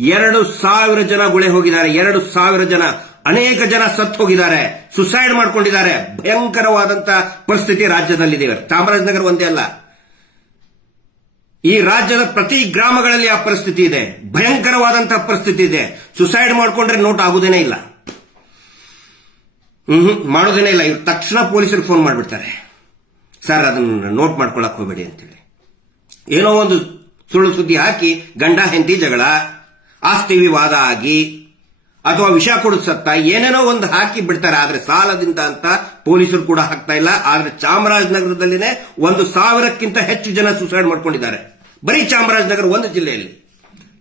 2000 ಜನ ಗುಳೆ ಹೋಗಿದ್ದಾರೆ. 2000 ಜನ ಅನೇಕ ಜನ ಸತ್ತು ಹೋಗಿದ್ದಾರೆ, ಸುಸೈಡ್ ಮಾಡ್ಕೊಂಡಿದ್ದಾರೆ. ಭಯಂಕರವಾದಂತ ಪರಿಸ್ಥಿತಿ ರಾಜ್ಯದಲ್ಲಿದೆ. ಚಾಮರಾಜನಗರ ಒಂದೇ ಅಲ್ಲ, ಈ ರಾಜ್ಯದ ಪ್ರತಿ ಗ್ರಾಮಗಳಲ್ಲಿ ಆ ಪರಿಸ್ಥಿತಿ ಇದೆ. ಭಯಂಕರವಾದಂತಹ ಪರಿಸ್ಥಿತಿ ಇದೆ. ಸುಸೈಡ್ ಮಾಡ್ಕೊಂಡ್ರೆ ನೋಟ್ ಆಗುದೇನೇ ಇಲ್ಲ, ಮಾಡೋದೇನೇ ಇಲ್ಲ. ಇವ್ರು ತಕ್ಷಣ ಪೊಲೀಸರಿಗೆ ಫೋನ್ ಮಾಡಿಬಿಡ್ತಾರೆ, ಸರ್ ಅದನ್ನ ನೋಟ್ ಮಾಡ್ಕೊಳಕ್ ಹೋಗ್ಬೇಡಿ ಅಂತೇಳಿ. ಏನೋ ಒಂದು ಸುಳ್ಳು ಸುದ್ದಿ ಹಾಕಿ ಗಂಡ ಹೆಂಡತಿ ಜಗಳ, ಆಸ್ತಿ ವಿವಾದ ಆಗಿ, ಅಥವಾ ವಿಷ ಕೊಡೋದು ಸತ್ತ, ಏನೇನೋ ಒಂದು ಹಾಕಿ ಬಿಡ್ತಾರೆ. ಆದ್ರೆ ಸಾಲದಿಂದ ಅಂತ ಪೊಲೀಸರು ಕೂಡ ಹಾಕ್ತಾ ಇಲ್ಲ. ಆದ್ರೆ ಚಾಮರಾಜನಗರದಲ್ಲಿನೇ 1,000ಕ್ಕಿಂತ ಹೆಚ್ಚು ಜನ ಸುಸೈಡ್ ಮಾಡ್ಕೊಂಡಿದ್ದಾರೆ. ಬರೀ ಚಾಮರಾಜನಗರ ಒಂದು ಜಿಲ್ಲೆಯಲ್ಲಿ.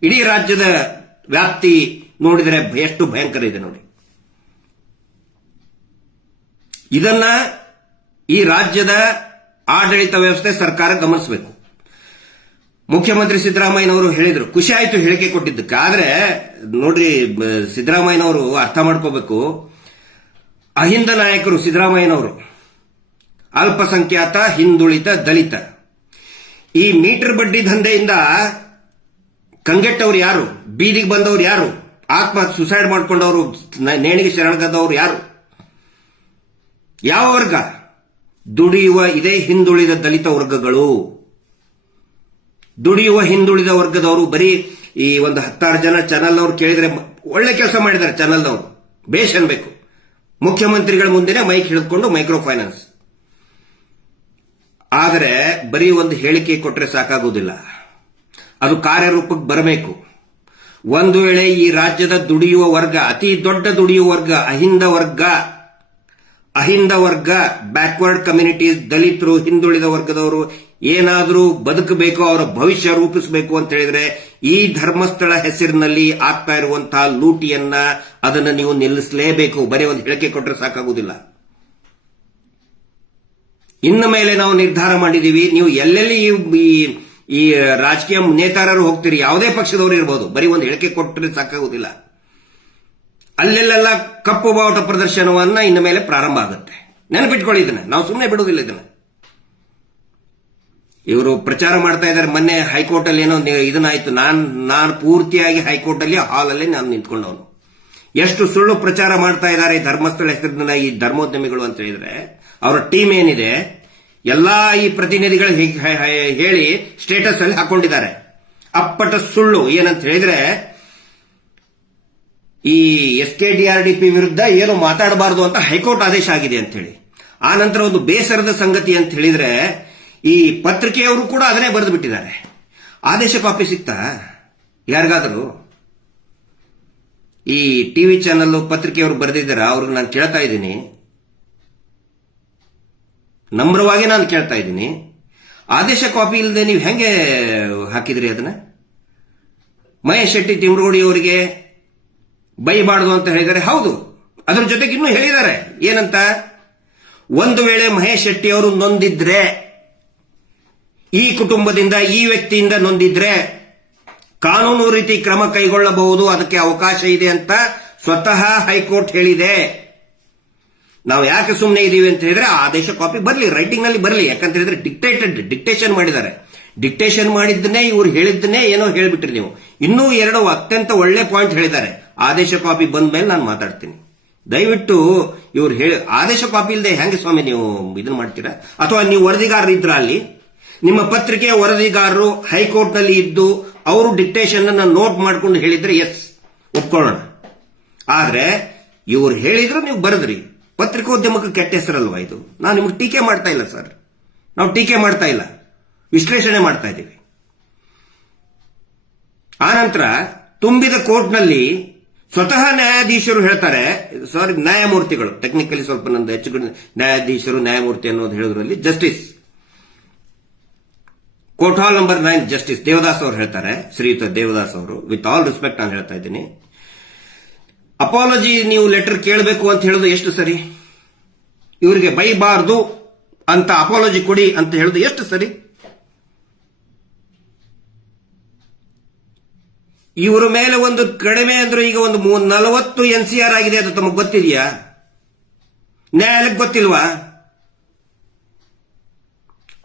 ಇಡೀ ರಾಜ್ಯದ ವ್ಯಾಪ್ತಿ ನೋಡಿದರೆ ಎಷ್ಟು ಭಯಂಕರ ಇದೆ ನೋಡಿ. ಇದನ್ನ ಈ ರಾಜ್ಯದ ಆಡಳಿತ ವ್ಯವಸ್ಥೆ, ಸರ್ಕಾರ ಗಮನಿಸಬೇಕು. ಮುಖ್ಯಮಂತ್ರಿ ಸಿದ್ದರಾಮಯ್ಯನವರು ಹೇಳಿದ್ರು, ಖುಷಿ ಆಯ್ತು ಹೇಳಿಕೆ ಕೊಟ್ಟಿದ್ದಕ್ಕೆ. ಆದ್ರೆ ನೋಡ್ರಿ, ಸಿದ್ದರಾಮಯ್ಯನವರು ಅರ್ಥ ಮಾಡ್ಕೋಬೇಕು. ಅಹಿಂದ ನಾಯಕರು ಸಿದ್ದರಾಮಯ್ಯನವರು, ಅಲ್ಪಸಂಖ್ಯಾತ, ಹಿಂದುಳಿದ, ದಲಿತ, ಈ ಮೀಟರ್ ಬಡ್ಡಿ ದಂಧೆಯಿಂದ ಕಂಗೆಟ್ಟವ್ರು ಯಾರು? ಬೀದಿಗೆ ಬಂದವರು ಯಾರು? ಸುಸೈಡ್ ಮಾಡ್ಕೊಂಡವರು, ನೇಣಿಗೆ ಶರಣಗದವರು ಯಾರು? ಯಾವ ವರ್ಗ? ದುಡಿಯುವ ಇದೇ ಹಿಂದುಳಿದ ದಲಿತ ವರ್ಗಗಳು, ದುಡಿಯುವ ಹಿಂದುಳಿದ ವರ್ಗದವರು. ಬರೀ ಈ ಒಂದು 16 ಜನ ಚಾನಲ್ ಅವರು ಕೇಳಿದ್ರೆ ಒಳ್ಳೆ ಕೆಲಸ ಮಾಡಿದ್ದಾರೆ. ಚಾನಲ್ನವರು ಬೇಷ್ ಅನ್ಬೇಕು. ಮುಖ್ಯಮಂತ್ರಿಗಳ ಮುಂದೆನೆ ಮೈಕ್ ಹಿಡಿದುಕೊಂಡು ಮೈಕ್ರೋ ಫೈನಾನ್ಸ್. ಆದರೆ ಬರೀ ಒಂದು ಹೇಳಿಕೆ ಕೊಟ್ಟರೆ ಸಾಕಾಗುವುದಿಲ್ಲ, ಅದು ಕಾರ್ಯರೂಪಕ್ಕೆ ಬರಬೇಕು. ಒಂದು ವೇಳೆ ಈ ರಾಜ್ಯದ ದುಡಿಯುವ ವರ್ಗ, ಅತಿ ದೊಡ್ಡ ದುಡಿಯುವ ವರ್ಗ ಅಹಿಂದ ವರ್ಗ, ಬ್ಯಾಕ್ವರ್ಡ್ ಕಮ್ಯುನಿಟೀಸ್, ದಲಿತರು, ಹಿಂದುಳಿದ ವರ್ಗದವರು ಏನಾದರೂ ಬದುಕಬೇಕು, ಅವರ ಭವಿಷ್ಯ ರೂಪಿಸಬೇಕು ಅಂತ ಹೇಳಿದ್ರೆ ಈ ಧರ್ಮಸ್ಥಳ ಹೆಸರಿನಲ್ಲಿ ಆಗ್ತಾ ಇರುವಂತಹ ಲೂಟಿಯನ್ನ ಅದನ್ನು ನೀವು ನಿಲ್ಲಿಸಲೇಬೇಕು. ಬರೀ ಒಂದು ಹೇಳಿಕೆ ಕೊಟ್ಟರೆ ಸಾಕಾಗುವುದಿಲ್ಲ. ಇನ್ನು ಮೇಲೆ ನಾವು ನಿರ್ಧಾರ ಮಾಡಿದೀವಿ, ನೀವು ಎಲ್ಲೆಲ್ಲಿ ಈ ರಾಜಕೀಯ ನೇತಾರರು ಹೋಗ್ತೀರಿ, ಯಾವುದೇ ಪಕ್ಷದವರು ಇರಬಹುದು, ಬರೀ ಒಂದು ಹೇಳಿಕೆ ಕೊಟ್ಟರೆ ಸಾಕಾಗುವುದಿಲ್ಲ. ಅಲ್ಲೆಲ್ಲ ಕಪ್ಪು ಬಾವುಟ ಪ್ರದರ್ಶನವನ್ನ ಇನ್ನು ಮೇಲೆ ಪ್ರಾರಂಭ ಆಗುತ್ತೆ. ನೆನಪಿಟ್ಕೊಳ್ಳಿ, ಇದನ್ನ ನಾವು ಸುಮ್ಮನೆ ಬಿಡುವುದಿಲ್ಲ. ಇದನ್ನ ಇವರು ಪ್ರಚಾರ ಮಾಡ್ತಾ ಇದ್ದಾರೆ. ಮೊನ್ನೆ ಹೈಕೋರ್ಟ್ ಅಲ್ಲಿ ಏನೋ ಇದನ್ನಾಯ್ತು. ನಾನು ಪೂರ್ತಿಯಾಗಿ ಹೈಕೋರ್ಟ್ ಅಲ್ಲಿ ಹಾಲ್ ಅಲ್ಲಿ ನಾನು ನಿಂತ್ಕೊಂಡವನು. ಎಷ್ಟು ಸುಳ್ಳು ಪ್ರಚಾರ ಮಾಡ್ತಾ ಇದ್ದಾರೆ ಧರ್ಮಸ್ಥಳ ಹೆಸರಿನ ಈ ಧರ್ಮೋದ್ಯಮಿಗಳು ಅಂತ ಹೇಳಿದ್ರೆ, ಅವರ ಟೀಮ್ ಏನಿದೆ ಎಲ್ಲಾ ಈ ಪ್ರತಿನಿಧಿಗಳು ಹೇಳಿ ಸ್ಟೇಟಸ್ ಅಲ್ಲಿ ಹಾಕೊಂಡಿದ್ದಾರೆ. ಅಪ್ಪಟ ಸುಳ್ಳು. ಏನಂತ ಹೇಳಿದ್ರೆ, ಈ SKDRDP ವಿರುದ್ಧ ಏನು ಮಾತಾಡಬಾರದು ಅಂತ ಹೈಕೋರ್ಟ್ ಆದೇಶ ಆಗಿದೆ ಅಂತ ಹೇಳಿ. ಆ ನಂತರ ಒಂದು ಬೇಸರದ ಸಂಗತಿ ಅಂತ ಹೇಳಿದ್ರೆ, ಈ ಪತ್ರಿಕೆಯವರು ಕೂಡ ಅದನ್ನೇ ಬರೆದು ಬಿಟ್ಟಿದ್ದಾರೆ. ಆದೇಶ ಕಾಪಿ ಸಿಗ್ತಾ ಯಾರಿಗಾದರೂ? ಈ ಟಿವಿ ಚಾನಲ್ ಪತ್ರಿಕೆಯವರು ಬರೆದಿದ್ದಾರೆ, ಅವ್ರಿಗೆ ನಾನು ಕೇಳ್ತಾ ಇದ್ದೀನಿ, ನಮ್ರವಾಗಿ ನಾನು ಕೇಳ್ತಾ ಇದ್ದೀನಿ, ಆದೇಶ ಕಾಪಿ ಇಲ್ಲದೆ ನೀವು ಹೆಂಗೆ ಹಾಕಿದ್ರಿ ಅದನ್ನ? ಮಹೇಶ್ ಶೆಟ್ಟಿ ತಿಮ್ರೋಡಿ ಅವರಿಗೆ ಬೈಬಾರ್ದು ಅಂತ ಹೇಳಿದ್ದಾರೆ. ಹೌದು, ಅದರ ಜೊತೆಗೆ ಇನ್ನೂ ಹೇಳಿದ್ದಾರೆ. ಏನಂತ? ಒಂದು ವೇಳೆ ಮಹೇಶ್ ಶೆಟ್ಟಿ ಅವರು ನೊಂದಿದ್ರೆ, ಈ ಕುಟುಂಬದಿಂದ, ಈ ವ್ಯಕ್ತಿಯಿಂದ ನೊಂದಿದ್ರೆ ಕಾನೂನು ರೀತಿ ಕ್ರಮ ಕೈಗೊಳ್ಳಬಹುದು, ಅದಕ್ಕೆ ಅವಕಾಶ ಇದೆ ಅಂತ ಸ್ವತಃ ಹೈಕೋರ್ಟ್ ಹೇಳಿದೆ. ನಾವು ಯಾಕೆ ಸುಮ್ಮನೆ ಇದೀವಿ ಅಂತ ಹೇಳಿದ್ರೆ, ಆದೇಶ ಕಾಪಿ ಬರಲಿ, ರೈಟಿಂಗ್ ನಲ್ಲಿ ಬರಲಿ. ಯಾಕಂತ ಹೇಳಿದ್ರೆ ಡಿಕ್ಟೇಷನ್ ಮಾಡಿದ್ದಾರೆ. ಡಿಕ್ಟೇಷನ್ ಮಾಡಿದ್ದನ್ನೇ ಇವ್ರು ಹೇಳಿದ್ದನ್ನೇ ಏನೋ ಹೇಳಿಬಿಟ್ರಿ ನೀವು. ಇನ್ನೂ 2 ಅತ್ಯಂತ ಒಳ್ಳೆ ಪಾಯಿಂಟ್ ಹೇಳಿದ್ದಾರೆ. ಆದೇಶ ಕಾಪಿ ಬಂದ ಮೇಲೆ ನಾನು ಮಾತಾಡ್ತೀನಿ. ದಯವಿಟ್ಟು ಇವ್ರು ಆದೇಶ ಕಾಪಿ ಇಲ್ಲದೆ ಹೆಂಗೆ ಸ್ವಾಮಿ ನೀವು ಇದನ್ನ ಮಾಡ್ತೀರಾ? ಅಥವಾ ನೀವು ವರದಿಗಾರರು ಇದ್ರ ಅಲ್ಲಿ, ನಿಮ್ಮ ಪತ್ರಿಕೆಯ ವರದಿಗಾರರು ಹೈಕೋರ್ಟ್ ನಲ್ಲಿ ಇದ್ದು ಅವರು ಡಿಕ್ಟೇಷನ್ ಅನ್ನ ನೋಟ್ ಮಾಡ್ಕೊಂಡು ಹೇಳಿದ್ರೆ ಎಸ್ ಒಪ್ಕೊಳ್ಳೋಣ. ಆದ್ರೆ ಇವ್ರು ಹೇಳಿದ್ರು ನೀವು ಬರೆದ್ರಿ, ಪತ್ರಿಕೋದ್ಯಮಕ್ಕೆ ಕೆಟ್ಟ ಹೆಸರಲ್ವಾ ಇದು? ನಾನು ನಿಮ್ಗೆ ಟೀಕೆ ಮಾಡ್ತಾ ಇಲ್ಲ ಸರ್, ನಾವು ಟೀಕೆ ಮಾಡ್ತಾ ಇಲ್ಲ, ವಿಶ್ಲೇಷಣೆ ಮಾಡ್ತಾ ಇದ್ದೀವಿ. ಆನಂತರ ತುಂಬಿದ ಕೋರ್ಟ್ನಲ್ಲಿ ಸ್ವತಃ ನ್ಯಾಯಾಧೀಶರು ಹೇಳ್ತಾರೆ, ಸಾರಿ ನ್ಯಾಯಮೂರ್ತಿಗಳು, ಟೆಕ್ನಿಕಲಿ ಸ್ವಲ್ಪ ನಂದು ಹೆಚ್ಚು ನ್ಯಾಯಾಧೀಶರು ನ್ಯಾಯಮೂರ್ತಿ ಅನ್ನೋದು ಹೇಳೋದ್ರಲ್ಲಿ justice court hall number 9 justice Devadas ಅವರು ಹೇಳ್ತಾರೆ, ಶ್ರೀಯುತ ದೇವದಾಸ್ ಅವರು, ವಿತ್ ಆಲ್ ರೆಸ್ಪೆಕ್ಟ್ ನಾನು ಹೇಳ್ತಾ ಇದ್ದೀನಿ, ಅಪಾಲಜಿ ನೀವು ಲೆಟರ್ ಕೇಳಬೇಕು ಅಂತ ಹೇಳೋದು ಎಷ್ಟು ಸರಿ? ಇವರಿಗೆ ಬೈಬಾರ್ದು ಅಂತ ಅಪಾಲಜಿ ಕೊಡಿ ಅಂತ ಹೇಳೋದು ಎಷ್ಟು ಸರಿ? ಇವರ ಮೇಲೆ ಒಂದು ಕಡಿಮೆ ಅಂದ್ರೆ ಈಗ ಒಂದು 40 NCR ಆಗಿದೆ, ಅದು ತಮಗೆ ಗೊತ್ತಿದೆಯಾ? ನ್ಯಾಯಾಲಯಕ್ಕೆ ಗೊತ್ತಿಲ್ವಾ?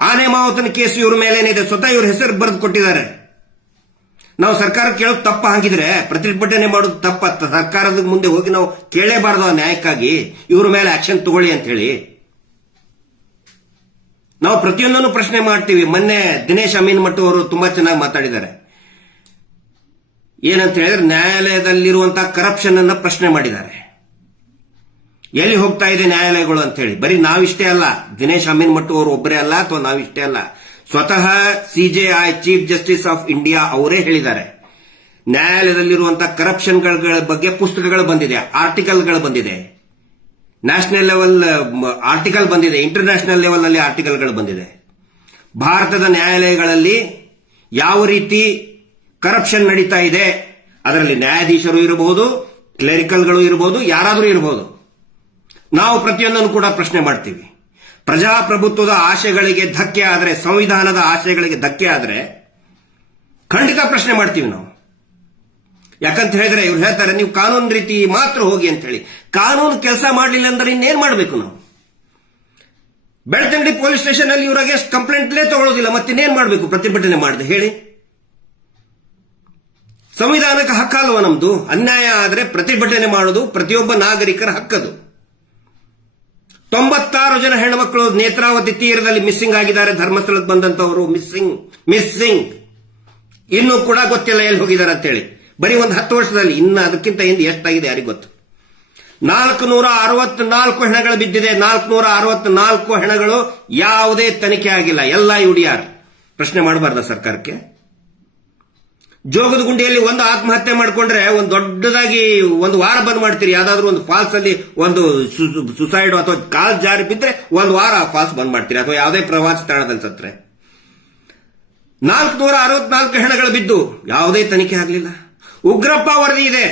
ಆನೆ ಮಾವತನ ಕೇಸು ಇವ್ರ ಮೇಲೇನಿದೆ, ಸ್ವತಃ ಇವ್ರ ಹೆಸರು ಬರೆದು ಕೊಟ್ಟಿದ್ದಾರೆ. ನಾವು ಸರ್ಕಾರ ಕೇಳೋದು ತಪ್ಪ ಹಾಗಿದ್ರೆ ಪ್ರತಿಭಟನೆ ಮಾಡೋದು ತಪ್ಪ. ಸರ್ಕಾರದ ಮುಂದೆ ಹೋಗಿ ನಾವು ಕೇಳಲೇಬಾರದು ಆ ನ್ಯಾಯಕ್ಕಾಗಿ ಇವ್ರ ಮೇಲೆ ಆಕ್ಷನ್ ತಗೊಳ್ಳಿ ಅಂತ ಹೇಳಿ. ನಾವು ಪ್ರತಿಯೊಂದನ್ನು ಪ್ರಶ್ನೆ ಮಾಡ್ತೀವಿ. ಮೊನ್ನೆ ದಿನೇಶ್ ಅಮೀನ್ ಮಠ್ ಅವರು ತುಂಬಾ ಚೆನ್ನಾಗಿ ಮಾತಾಡಿದ್ದಾರೆ. ಏನಂತ ಹೇಳಿದ್ರೆ ನ್ಯಾಯಾಲಯದಲ್ಲಿರುವಂತಹ ಕರಪ್ಷನ್ ಅನ್ನ ಪ್ರಶ್ನೆ ಮಾಡಿದ್ದಾರೆ. ಎಲ್ಲಿ ಹೋಗ್ತಾ ಇದೆ ನ್ಯಾಯಾಲಯಗಳು ಅಂತ ಹೇಳಿ. ಬರೀ ನಾವಿಷ್ಟೇ ಅಲ್ಲ, ದಿನೇಶ್ ಅಮೀನ್ ಮಠ್ ಅವರು ಒಬ್ಬರೇ ಅಲ್ಲ, ಅಥವಾ ನಾವಿಷ್ಟೇ ಅಲ್ಲ, ಸ್ವತಃ CJI chief justice of India ಅವರೇ ಹೇಳಿದ್ದಾರೆ. ನ್ಯಾಯಾಲಯದಲ್ಲಿರುವಂತಹ ಕರಪ್ಷನ್ಗಳ ಬಗ್ಗೆ ಪುಸ್ತಕಗಳು ಬಂದಿದೆ, ಆರ್ಟಿಕಲ್ಗಳು ಬಂದಿದೆ, ನ್ಯಾಷನಲ್ ಲೆವೆಲ್ ಆರ್ಟಿಕಲ್ ಬಂದಿದೆ, ಇಂಟರ್ನ್ಯಾಷನಲ್ ಲೆವೆಲ್ ನಲ್ಲಿ ಆರ್ಟಿಕಲ್ಗಳು ಬಂದಿದೆ. ಭಾರತದ ನ್ಯಾಯಾಲಯಗಳಲ್ಲಿ ಯಾವ ರೀತಿ ಕರಪ್ಷನ್ ನಡೀತಾ ಇದೆ, ಅದರಲ್ಲಿ ನ್ಯಾಯಾಧೀಶರು ಇರಬಹುದು, ಕ್ಲೆರಿಕಲ್ಗಳು ಇರಬಹುದು, ಯಾರಾದರೂ ಇರಬಹುದು. ನಾವು ಪ್ರತಿಯೊಂದನ್ನು ಕೂಡ ಪ್ರಶ್ನೆ ಮಾಡ್ತೀವಿ. ಪ್ರಜಾಪ್ರಭುತ್ವದ ಆಶಯಗಳಿಗೆ ಧಕ್ಕೆ ಆದರೆ, ಸಂವಿಧಾನದ ಆಶಯಗಳಿಗೆ ಧಕ್ಕೆ ಆದರೆ ಖಂಡಿತ ಪ್ರಶ್ನೆ ಮಾಡ್ತೀವಿ ನಾವು. ಯಾಕಂತ ಹೇಳಿದ್ರೆ ಇವ್ರು ಹೇಳ್ತಾರೆ ನೀವು ಕಾನೂನು ರೀತಿ ಮಾತ್ರ ಹೋಗಿ ಅಂತ ಹೇಳಿ. ಕಾನೂನು ಕೆಲಸ ಮಾಡಲಿಲ್ಲ ಅಂದ್ರೆ ಇನ್ನೇನ್ ಮಾಡಬೇಕು ನಾವು? ಬೆಳ್ತಂಗಡಿ ಪೊಲೀಸ್ ಸ್ಟೇಷನ್ ಅಲ್ಲಿ ಇವ್ರಿಗೆ ಕಂಪ್ಲೇಂಟ್ಲೇ ತಗೊಳ್ಳೋದಿಲ್ಲ, ಮತ್ತಿನ್ನೇನ್ ಮಾಡಬೇಕು ಪ್ರತಿಭಟನೆ ಮಾಡದೆ ಹೇಳಿ? ಸಂವಿಧಾನಕ್ಕೆ ಹಕ್ಕಲ್ವ ನಮ್ದು? ಅನ್ಯಾಯ ಆದರೆ ಪ್ರತಿಭಟನೆ ಮಾಡೋದು ಪ್ರತಿಯೊಬ್ಬ ನಾಗರಿಕರ ಹಕ್ಕದು. 96 ಜನ ಹೆಣ್ಮಕ್ಳು ನೇತ್ರಾವತಿ ತೀರದಲ್ಲಿ ಮಿಸ್ಸಿಂಗ್ ಆಗಿದ್ದಾರೆ. ಧರ್ಮಸ್ಥಳಕ್ಕೆ ಬಂದಂತವರು ಮಿಸ್ಸಿಂಗ್ ಇನ್ನೂ ಕೂಡ ಗೊತ್ತಿಲ್ಲ ಎಲ್ಲಿ ಹೋಗಿದ್ದಾರೆ ಅಂತೇಳಿ. ಬರೀ ಒಂದು 10 ವರ್ಷದಲ್ಲಿ. ಇನ್ನು ಅದಕ್ಕಿಂತ ಹಿಂದೆ ಎಷ್ಟಾಗಿದೆ ಯಾರಿಗೂ ಗೊತ್ತು. 464 ಹೆಣಗಳು ಬಿದ್ದಿದೆ. 464 ಹೆಣಗಳು ಯಾವುದೇ ತನಿಖೆ ಆಗಿಲ್ಲ, ಎಲ್ಲ ಯುಡಿಆರ್. ಪ್ರಶ್ನೆ ಮಾಡಬಾರ್ದ ಸರ್ಕಾರಕ್ಕೆ? ಜೋಗದ ಗುಂಡಿಯಲ್ಲಿ ಒಂದು ಆತ್ಮಹತ್ಯೆ ಮಾಡಿಕೊಂಡ್ರೆ ಒಂದು ದೊಡ್ಡದಾಗಿ ಒಂದು ವಾರ ಬಂದ್ ಮಾಡ್ತೀರಿ. ಯಾವ್ದಾದ್ರು ಒಂದು ಫಾಲ್ಸ್ ಅಲ್ಲಿ ಒಂದು ಸುಸೈಡ್ ಅಥವಾ ಕಾಲ್ ಜಾರಿ ಬಿದ್ರೆ ಒಂದು ವಾರ ಫಾಲ್ಸ್ ಬಂದ್ ಮಾಡ್ತೀರಿ, ಅಥವಾ ಯಾವುದೇ ಪ್ರವಾಸಿ ತಾಣದಲ್ಲಿ ಸತ್ರೆ. 464 ಹೆಣಗಳು ಬಿದ್ದು ಯಾವುದೇ ತನಿಖೆ ಆಗಲಿಲ್ಲ. ಉಗ್ರಪ್ಪ ವರದಿ ಇದೆ,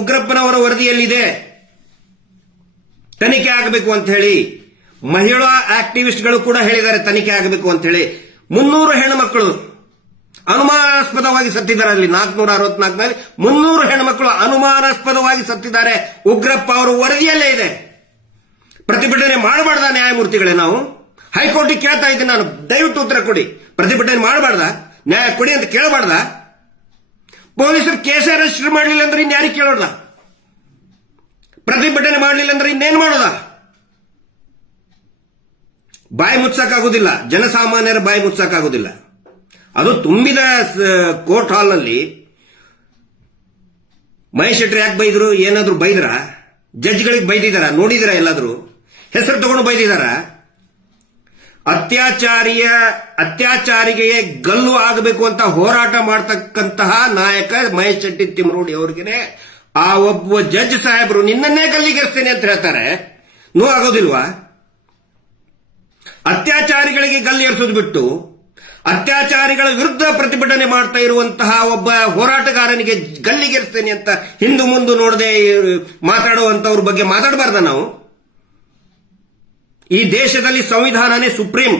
ಉಗ್ರಪ್ಪನವರ ವರದಿಯಲ್ಲಿದೆ ತನಿಖೆ ಆಗಬೇಕು ಅಂತ ಹೇಳಿ. ಮಹಿಳಾ ಆಕ್ಟಿವಿಸ್ಟ್ಗಳು ಕೂಡ ಹೇಳಿದ್ದಾರೆ ತನಿಖೆ ಆಗಬೇಕು ಅಂತ ಹೇಳಿ. 300 ಹೆಣ್ಣುಮಕ್ಕಳು ಅನುಮಾನಾಸ್ಪದವಾಗಿ ಸತ್ತಿದ್ದಾರೆ. ಅಲ್ಲಿ 464ನಲ್ಲಿ 300 ಹೆಣ್ಣುಮಕ್ಕಳು ಅನುಮಾನಾಸ್ಪದವಾಗಿ ಸತ್ತಿದ್ದಾರೆ. ಉಗ್ರಪ್ಪ ಅವರ ವರದಿಯಲ್ಲೇ ಇದೆ. ಪ್ರತಿಭಟನೆ ಮಾಡಬಾರ್ದ ನ್ಯಾಯಮೂರ್ತಿಗಳೇ? ನಾವು ಹೈಕೋರ್ಟಿಗೆ ಕೇಳ್ತಾ ಇದ್ದೀನಿ ನಾನು, ದಯವಿಟ್ಟು ಉತ್ತರ ಕೊಡಿ. ಪ್ರತಿಭಟನೆ ಮಾಡಬಾರ್ದ? ನ್ಯಾಯ ಕೊಡಿ ಅಂತ ಕೇಳಬಾರ್ದ? ಪೊಲೀಸರು ಕೇಸ್ ರಿಜಿಸ್ಟರ್ ಮಾಡಲಿಲ್ಲ ಅಂದ್ರೆ ಇನ್ಯಾರಿಗೆ ಕೇಳೋದ? ಪ್ರತಿಭಟನೆ ಮಾಡಲಿಲ್ಲ ಅಂದ್ರೆ ಇನ್ನೇನು ಮಾಡೋದ? ಬಾಯಿ ಮುಚ್ಚಕ್ಕಾಗುದಿಲ್ಲ, ಜನಸಾಮಾನ್ಯರ ಬಾಯಿ ಮುಚ್ಚಕ್ಕಾಗುದಿಲ್ಲ. ಅದು ತುಂಬಿದ ಕೋರ್ಟ್ ಹಾಲ್ನಲ್ಲಿ ಮಹೇಶ್ ಶೆಟ್ಟಿ ಯಾಕೆ ಬೈದ್ರು? ಏನಾದ್ರು ಬೈದ್ರ? ಜಡ್ಜ್ಗಳಿಗೆ ಬೈದಿದಾರ? ನೋಡಿದಿರ? ಎಲ್ಲಾದ್ರೂ ಹೆಸರು ತಗೊಂಡು ಬೈದಿದಾರ? ಅತ್ಯಾಚಾರಿಗೆ ಗಲ್ಲು ಆಗಬೇಕು ಅಂತ ಹೋರಾಟ ಮಾಡತಕ್ಕಂತಹ ನಾಯಕ ಮಹೇಶ್ ಶೆಟ್ಟಿ ತಿಮ್ಮರೋಡಿ ಅವ್ರಿಗೆ ಆ ಒಬ್ಬ ಜಡ್ಜ್ ಸಾಹೇಬರು ನಿನ್ನನ್ನೇ ಗಲ್ಲಿಗೇರಿಸ್ತೇನೆ ಅಂತ ಹೇಳ್ತಾರೆ. ನೋವು ಆಗೋದಿಲ್ವಾ? ಅತ್ಯಾಚಾರಿಗಳಿಗೆ ಗಲ್ಲಿಗೇರಿಸೋದು ಬಿಟ್ಟು ಅತ್ಯಾಚಾರಿಗಳ ವಿರುದ್ಧ ಪ್ರತಿಭಟನೆ ಮಾಡ್ತಾ ಇರುವಂತಹ ಒಬ್ಬ ಹೋರಾಟಗಾರನಿಗೆ ಗಲ್ಲಿಗೇರಿಸ್ತೇನೆ ಅಂತ ಹಿಂದು ಮುಂದೆ ನೋಡದೆ ಮಾತಾಡುವಂತವ್ರ ಬಗ್ಗೆ ಮಾತಾಡಬಾರ್ದ ನಾವು? ಈ ದೇಶದಲ್ಲಿ ಸಂವಿಧಾನನೇ ಸುಪ್ರೀಂ.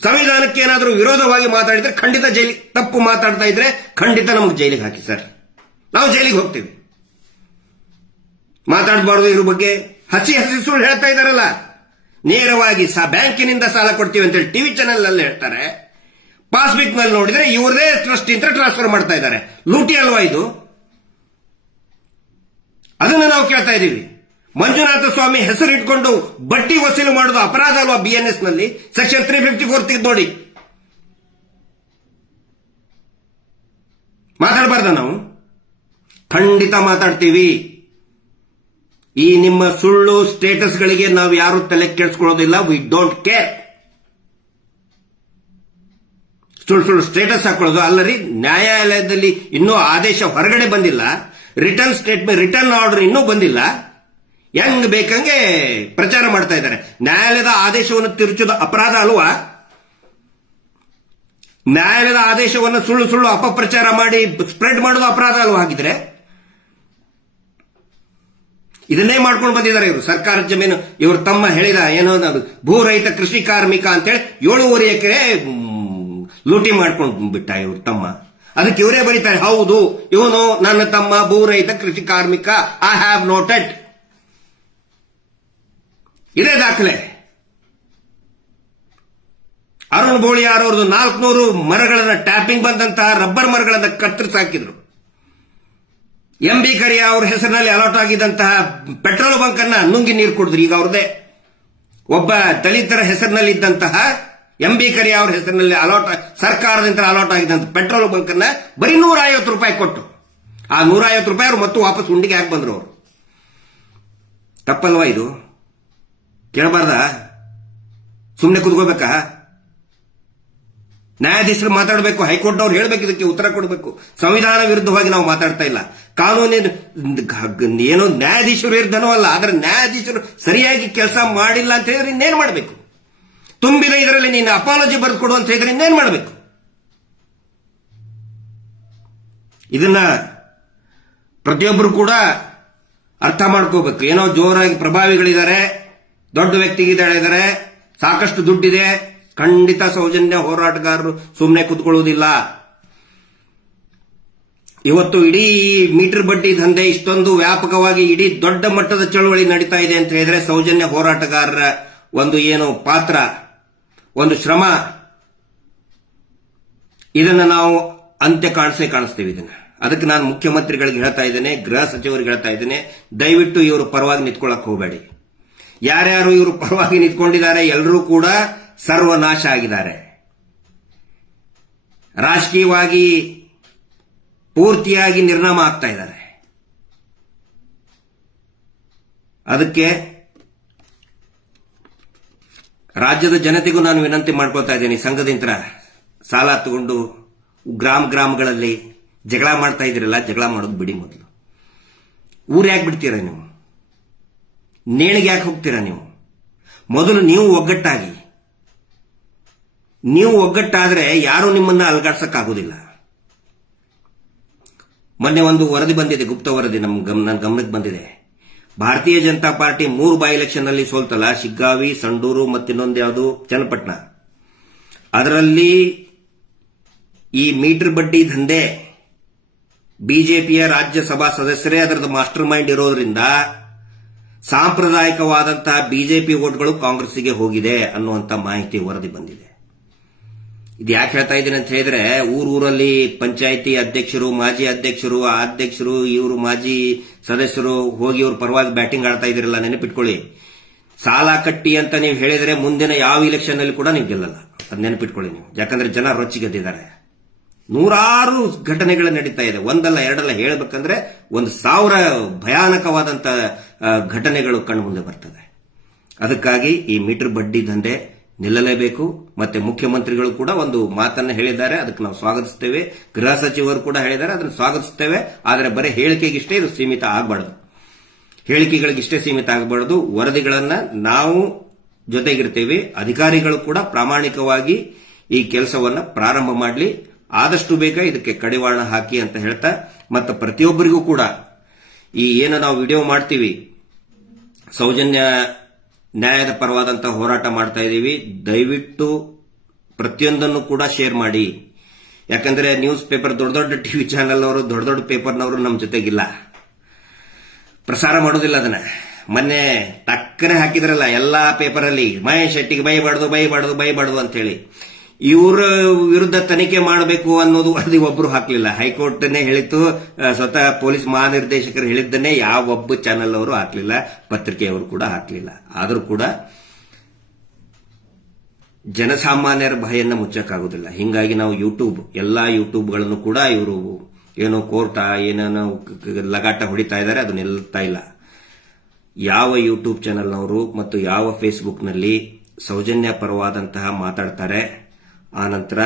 ಸಂವಿಧಾನಕ್ಕೆ ಏನಾದರೂ ವಿರೋಧವಾಗಿ ಮಾತಾಡಿದ್ರೆ ಖಂಡಿತ ಜೈಲಿಗೆ, ತಪ್ಪು ಮಾತಾಡ್ತಾ ಇದ್ರೆ ಖಂಡಿತ ನಮಗೆ ಜೈಲಿಗೆ ಹಾಕಿ ಸರ್, ನಾವು ಜೈಲಿಗೆ ಹೋಗ್ತೀವಿ. ಮಾತಾಡಬಾರ್ದು ಇದ್ರ ಬಗ್ಗೆ. ಹಸಿ ಸುಳ್ಳು ಹೇಳ್ತಾ ಇದಾರಲ್ಲ, ನೇರವಾಗಿ ಬ್ಯಾಂಕಿನಿಂದ ಸಾಲ ಕೊಡ್ತೀವಿ ಅಂತೇಳಿ ಟಿವಿ ಚಾನೆಲ್ ನಲ್ಲಿ ಹೇಳ್ತಾರೆ. ಪಾಸ್ಬುಕ್ ನಲ್ಲಿ ನೋಡಿದ್ರೆ ಇವ್ರದೇ ಟ್ರಸ್ಟ್ ಇಂದ ಟ್ರಾನ್ಸ್ಫರ್ ಮಾಡ್ತಾ ಇದ್ದಾರೆ. ಲೂಟಿ ಅಲ್ವಾ ಇದು? ಅದನ್ನು ನಾವು ಕೇಳ್ತಾ ಇದ್ದೀವಿ. ಮಂಜುನಾಥ ಸ್ವಾಮಿ ಹೆಸರು ಇಟ್ಕೊಂಡು ಬಡ್ಡಿ ವಸೂಲು ಮಾಡೋದು ಅಪರಾಧ ಅಲ್ವಾ? ಬಿಎನ್ಎಸ್ ನಲ್ಲಿ ಸೆಕ್ಷನ್ 354 ತೆಗೆದು ನೋಡಿ. ಮಾತಾಡಬಾರ್ದ ನಾವು? ಖಂಡಿತ ಮಾತಾಡ್ತೀವಿ. ಈ ನಿಮ್ಮ ಸುಳ್ಳು ಸ್ಟೇಟಸ್ಗಳಿಗೆ ನಾವು ಯಾರು ತಲೆ ಕೆಡಿಸ್ಕೊಳ್ಳೋದಿಲ್ಲ. We don't care. ಸುಳ್ಳು ಸ್ಟೇಟಸ್ ಹಾಕೊಳ್ಳೋದು ಅಲ್ಲರಿ. ನ್ಯಾಯಾಲಯದಲ್ಲಿ ಇನ್ನೂ ಆದೇಶ ಹೊರಗಡೆ ಬಂದಿಲ್ಲ. ರಿಟರ್ನ್ ಸ್ಟೇಟ್ಮೆಂಟ್, ರಿಟರ್ನ್ ಆರ್ಡರ್ ಇನ್ನೂ ಬಂದಿಲ್ಲ. ಹೆಂಗ್ ಬೇಕಂಗೆ ಪ್ರಚಾರ ಮಾಡ್ತಾ ಇದ್ದಾರೆ. ನ್ಯಾಯಾಲಯದ ಆದೇಶವನ್ನು ತಿರುಚೋದು ಅಪರಾಧ ಅಲ್ವಾ? ನ್ಯಾಯಾಲಯದ ಆದೇಶವನ್ನು ಸುಳ್ಳು ಅಪಪ್ರಚಾರ ಮಾಡಿ ಸ್ಪ್ರೆಡ್ ಮಾಡೋದು ಅಪರಾಧ ಅಲ್ವಾ? ಹಾಗಿದ್ರೆ ಇದನ್ನೇ ಮಾಡ್ಕೊಂಡು ಬಂದಿದ್ದಾರೆ ಇವರು. ಸರ್ಕಾರದ ಜಮೀನು ಇವರು ತಮ್ಮ ಹೇಳಿದ ಏನೋ ಭೂ ರಹಿತ ಕೃಷಿ ಕಾರ್ಮಿಕ ಅಂತೇಳಿ 7.5 ಎಕರೆ ಲೂಟಿ ಮಾಡ್ಕೊಂಡು ಬಿಟ್ಟ ಇವ್ರ ತಮ್ಮ. ಅದಕ್ಕೆ ಇವರೇ ಬರೀತಾರೆ, ಹೌದು ಇವನು ನನ್ನ ತಮ್ಮ ಭೂ ರಹಿತ ಕೃಷಿ ಕಾರ್ಮಿಕ, ಐ ಹ್ಯಾವ್ ನೋಟೆಡ್. ಇದೇ ದಾಖಲೆ. ಮನನ್ ಬೋಳಿಯಾರ್ ಅವ್ರದ್ದು 400 ಮರಗಳನ್ನ ಟ್ಯಾಪಿಂಗ್ ಬಂದಂತಹ ರಬ್ಬರ್ ಮರಗಳನ್ನ ಕತ್ತರಿಸಾಕಿದ್ರು. ಎಂ ಬಿ ಕರಿಯ ಅವ್ರ ಹೆಸರಿನಲ್ಲಿ ಅಲಾಟ್ ಆಗಿದ್ದಂತಹ ಪೆಟ್ರೋಲ್ ಬಂಕ್ ಅನ್ನ ನುಂಗಿ ನೀರು ಕುಡಿದ್ರು. ಈಗ ಅವ್ರದೇ ಒಬ್ಬ ದಲಿತರ ಹೆಸರಿನಲ್ಲಿ ಇದ್ದಂತಹ ಎಂ ಬಿ ಕರಿಯ ಅವ್ರ ಹೆಸರಿನಲ್ಲಿ ಸರ್ಕಾರದಿಂದ ಅಲಾಟ್ ಆಗಿದ್ದಂತ ಪೆಟ್ರೋಲ್ ಬಂಕ್ ಅನ್ನ ಬರೀ ₹150 ಕೊಟ್ಟು ಆ ₹150 ಅವ್ರು ಮತ್ತು ವಾಪಸ್ ಉಂಡಿಗೆ ಹಾಕಿ ಬಂದ್ರು. ಅವರು ತಪ್ಪಲ್ವಾ ಇದು? ಕೇಳಬಾರ್ದ? ಸುಮ್ಮನೆ ಕುತ್ಕೋಬೇಕಾ? ನ್ಯಾಯಾಧೀಶರು ಮಾತಾಡಬೇಕು, ಹೈಕೋರ್ಟ್ ಅವ್ರು ಹೇಳಬೇಕು, ಇದಕ್ಕೆ ಉತ್ತರ ಕೊಡಬೇಕು. ಸಂವಿಧಾನ ವಿರುದ್ಧವಾಗಿ ನಾವು ಮಾತಾಡ್ತಾ ಇಲ್ಲ. ಕಾನೂನಿನ ಏನೋ ನ್ಯಾಯಾಧೀಶರು ವಿರುದ್ಧನೂ ಅಲ್ಲ, ಆದ್ರೆ ನ್ಯಾಯಾಧೀಶರು ಸರಿಯಾಗಿ ಕೆಲಸ ಮಾಡಿಲ್ಲ ಅಂತ ಹೇಳಿದ್ರೆ ಇನ್ನೇನ್ ಮಾಡಬೇಕು? ತುಂಬಿದ ಇದರಲ್ಲಿ ನೀನು ಅಪಾಲಜಿ ಬರೆದು ಕೊಡು ಅಂತ ಹೇಳಿದ್ರೆ ಇನ್ನೇನ್ ಮಾಡಬೇಕು? ಇದನ್ನ ಪ್ರತಿಯೊಬ್ಬರು ಕೂಡ ಅರ್ಥ ಮಾಡ್ಕೋಬೇಕು. ಏನೋ ಜೋರಾಗಿ ಪ್ರಭಾವಿಗಳಿದ್ದಾರೆ, ದೊಡ್ಡ ವ್ಯಕ್ತಿಗಳಿದ್ದಾರೆ, ಸಾಕಷ್ಟು ದುಡ್ಡಿದೆ, ಖಂಡಿತ ಸೌಜನ್ಯ ಹೋರಾಟಗಾರರು ಸುಮ್ಮನೆ ಕೂತ್ಕೊಳ್ಳುವುದಿಲ್ಲ. ಇವತ್ತು ಇಡೀ ಮೀಟರ್ ಬಡ್ಡಿ ದಂಧೆ ಇಷ್ಟೊಂದು ವ್ಯಾಪಕವಾಗಿ ಇಡೀ ದೊಡ್ಡ ಮಟ್ಟದ ಚಳವಳಿ ನಡೀತಾ ಇದೆ ಅಂತ ಹೇಳಿದ್ರೆ ಸೌಜನ್ಯ ಹೋರಾಟಗಾರರ ಒಂದು ಏನು ಪಾತ್ರ, ಒಂದು ಶ್ರಮ, ಇದನ್ನ ನಾವು ಅಂತ್ಯ ಕಾಣಿಸ್ತೇವೆ. ಇದನ್ನ ಅದಕ್ಕೆ ನಾನು ಮುಖ್ಯಮಂತ್ರಿಗಳಿಗೆ ಹೇಳ್ತಾ ಇದ್ದೇನೆ, ಗೃಹ ಸಚಿವರಿಗೆ ಹೇಳ್ತಾ ಇದ್ದೇನೆ, ದಯವಿಟ್ಟು ಇವರು ಪರವಾಗಿ ನಿಂತ್ಕೊಳ್ಳಕ್ ಹೋಗಬೇಡಿ. ಯಾರ್ಯಾರು ಇವರು ಪರವಾಗಿ ನಿಂತ್ಕೊಂಡಿದ್ದಾರೆ ಎಲ್ಲರೂ ಕೂಡ ಸರ್ವನಾಶ ಆಗಿದ್ದಾರೆ. ರಾಜಕೀಯವಾಗಿ ಪೂರ್ತಿಯಾಗಿ ನಿರ್ನಾಮ ಆಗ್ತಾ ಇದ್ದಾರೆ. ಅದಕ್ಕೆ ರಾಜ್ಯದ ಜನತೆಗೂ ನಾನು ವಿನಂತಿ ಮಾಡ್ಕೊಳ್ತಾ ಇದ್ದೇನೆ. ಸಂಘದಿಂದ ಸಾಲ ತಗೊಂಡು ಗ್ರಾಮಗಳಲ್ಲಿ ಜಗಳ ಮಾಡ್ತಾ ಇದ್ದೀರಲ್ಲ, ಜಗಳ ಮಾಡೋದು ಬಿಡಿ. ಮೊದಲು ಊರು ಯಾಕೆ ಬಿಡ್ತೀರಾ ನೀವು? ನೇಣಿಗೆ ಯಾಕೆ ಹೋಗ್ತೀರಾ ನೀವು? ಮೊದಲು ನೀವು ಒಗ್ಗಟ್ಟಾದ್ರೆ ಯಾರು ನಿಮ್ಮನ್ನ ಅಲುಗಾಡ್ಸಕ್ಕಾಗೋದಿಲ್ಲ. ಮೊನ್ನೆ ಒಂದು ವರದಿ ಬಂದಿದೆ, ಗುಪ್ತ ವರದಿ, ನನ್ನ ಗಮನಕ್ಕೆ ಬಂದಿದೆ. ಭಾರತೀಯ ಜನತಾ ಪಾರ್ಟಿ 3 ಬೈ ಎಲೆಕ್ಷನ್ ನಲ್ಲಿ ಸೋಲ್ತಲ್ಲ, ಶಿಗ್ಗಾವಿ, ಸಂಡೂರು ಮತ್ತಿನ್ನೊಂದು ಯಾವುದು ಚನ್ನಪಟ್ಟಣ. ಅದರಲ್ಲಿ ಈ ಮೀಟರ್ ಬಡ್ಡಿ ದಂಧೆ ಬಿಜೆಪಿಯ ರಾಜ್ಯಸಭಾ ಸದಸ್ಯರೇ ಅದರದ ಮಾಸ್ಟರ್ ಮೈಂಡ್ ಇರೋದ್ರಿಂದ ಸಾಂಪ್ರದಾಯಿಕವಾದಂತಹ ಬಿಜೆಪಿ ವೋಟ್ಗಳು ಕಾಂಗ್ರೆಸ್ಗೆ ಹೋಗಿದೆ ಅನ್ನುವಂತ ಮಾಹಿತಿ ವರದಿ ಬಂದಿದೆ. ಇದು ಯಾಕೆ ಹೇಳ್ತಾ ಇದ್ದೀನಿ ಅಂತ ಹೇಳಿದ್ರೆ, ಊರಲ್ಲಿ ಪಂಚಾಯಿತಿ ಅಧ್ಯಕ್ಷರು, ಮಾಜಿ ಅಧ್ಯಕ್ಷರು, ಆ ಅಧ್ಯಕ್ಷರು, ಇವರು ಮಾಜಿ ಸದಸ್ಯರು ಹೋಗಿ ಇವ್ರ ಪರವಾಗಿ ಬ್ಯಾಟಿಂಗ್ ಆಡ್ತಾ ಇದಿರಲ್ಲ, ನೆನಪಿಟ್ಕೊಳ್ಳಿ. ಸಾಲ ಕಟ್ಟಿ ಅಂತ ನೀವು ಹೇಳಿದ್ರೆ ಮುಂದಿನ ಯಾವ ಇಲೆಕ್ಷನ್ ನಲ್ಲಿ ಕೂಡ ನೀವು ಗೆಲ್ಲಲ್ಲ. ಅದು ನೆನಪಿಟ್ಕೊಳ್ಳಿ ನೀವು. ಯಾಕಂದ್ರೆ ಜನ ರೊಚ್ಚಿಗೆದ್ದಿದ್ದಾರೆ. ನೂರಾರು ಘಟನೆಗಳು ನಡೀತಾ ಇದೆ, ಒಂದಲ್ಲ ಎರಡಲ್ಲ, ಹೇಳಬೇಕಂದ್ರೆ 1000 ಭಯಾನಕವಾದಂತ ಘಟನೆಗಳು ಕಣ್ಣು ಮುಂದೆ ಬರ್ತದೆ. ಅದಕ್ಕಾಗಿ ಈ ಮೀಟರ್ ಬಡ್ಡಿ ದಂಧೆ ನಿಲ್ಲಲೇಬೇಕು. ಮತ್ತೆ ಮುಖ್ಯಮಂತ್ರಿಗಳು ಕೂಡ ಒಂದು ಮಾತನ್ನ ಹೇಳಿದ್ದಾರೆ, ಅದಕ್ಕೆ ನಾವು ಸ್ವಾಗತಿಸ್ತೇವೆ. ಗೃಹ ಸಚಿವರು ಕೂಡ ಹೇಳಿದ್ದಾರೆ, ಅದನ್ನು ಸ್ವಾಗತಿಸ್ತೇವೆ. ಆದರೆ ಬರೀ ಹೇಳಿಕೆಗಿಷ್ಟೇ ಇದು ಸೀಮಿತ ಆಗಬಾರ್ದು, ಹೇಳಿಕೆಗಳಿಗಿಷ್ಟೇ ಸೀಮಿತ ಆಗಬಾರ್ದು. ವರದಿಗಳನ್ನ ನಾವು ಜೊತೆಗಿರ್ತೇವೆ. ಅಧಿಕಾರಿಗಳು ಕೂಡ ಪ್ರಾಮಾಣಿಕವಾಗಿ ಈ ಕೆಲಸವನ್ನ ಪ್ರಾರಂಭ ಮಾಡಲಿ, ಆದಷ್ಟು ಬೇಗ ಇದಕ್ಕೆ ಕಡಿವಾಣ ಹಾಕಿ ಅಂತ ಹೇಳ್ತಾ, ಮತ್ತು ಪ್ರತಿಯೊಬ್ಬರಿಗೂ ಕೂಡ ಈ ಏನು ನಾವು ವಿಡಿಯೋ ಮಾಡ್ತೀವಿ, ಸೌಜನ್ಯ ನ್ಯಾಯದ ಪರವಾದಂತಹ ಹೋರಾಟ ಮಾಡ್ತಾ ಇದ್ದೀವಿ, ದಯವಿಟ್ಟು ಪ್ರತಿಯೊಂದನ್ನು ಕೂಡ ಶೇರ್ ಮಾಡಿ. ಯಾಕಂದ್ರೆ ನ್ಯೂಸ್ ಪೇಪರ್, ದೊಡ್ಡ ಟಿವಿ ಚಾನೆಲ್ ಅವರು, ದೊಡ್ಡ ಪೇಪರ್ನವರು ನಮ್ಮ ಜೊತೆಗಿಲ್ಲ, ಪ್ರಸಾರ ಮಾಡೋದಿಲ್ಲ. ಅದನ್ನ ಮೊನ್ನೆ ಟಕ್ಕನೆ ಹಾಕಿದ್ರಲ್ಲ ಎಲ್ಲಾ ಪೇಪರಲ್ಲಿ, ಮಹೇಶ್ ಶೆಟ್ಟಿಗೆ ಬೈಬಾರ್ದು ಅಂತ ಹೇಳಿ. ಇವರ ವಿರುದ್ಧ ತನಿಖೆ ಮಾಡಬೇಕು ಅನ್ನೋದು ವರದಿ ಒಬ್ಬರು ಹಾಕಲಿಲ್ಲ. ಹೈಕೋರ್ಟ್ನೇ ಹೇಳಿತ್ತು, ಸ್ವತಃ ಪೊಲೀಸ್ ಮಹಾನಿರ್ದೇಶಕರು ಹೇಳಿದ್ದನ್ನೇ ಯಾವೊಬ್ಬ ಚಾನೆಲ್ ಅವರು ಹಾಕಲಿಲ್ಲ, ಪತ್ರಿಕೆಯವರು ಕೂಡ ಹಾಕಲಿಲ್ಲ. ಆದರೂ ಕೂಡ ಜನಸಾಮಾನ್ಯರ ಭಯನ್ನ ಮುಚ್ಚಕ್ಕಾಗುದಿಲ್ಲ. ಹಿಂಗಾಗಿ ನಾವು ಎಲ್ಲಾ ಯೂಟ್ಯೂಬ್ಗಳನ್ನು ಕೂಡ ಇವರು ಏನೋ ಕೋರ್ಟ ಏನೇನೋ ಲಗಾಟ ಹೊಡಿತಾ ಇದ್ದಾರೆ, ಅದು ನಿಲ್ತಾ ಇಲ್ಲ. ಯಾವ ಯೂಟ್ಯೂಬ್ ಚಾನೆಲ್ನವರು ಮತ್ತು ಯಾವ ಫೇಸ್ಬುಕ್ನಲ್ಲಿ ಸೌಜನ್ಯ ಪರವಾದಂತಹ ಮಾತಾಡ್ತಾರೆ, ಆನಂತರ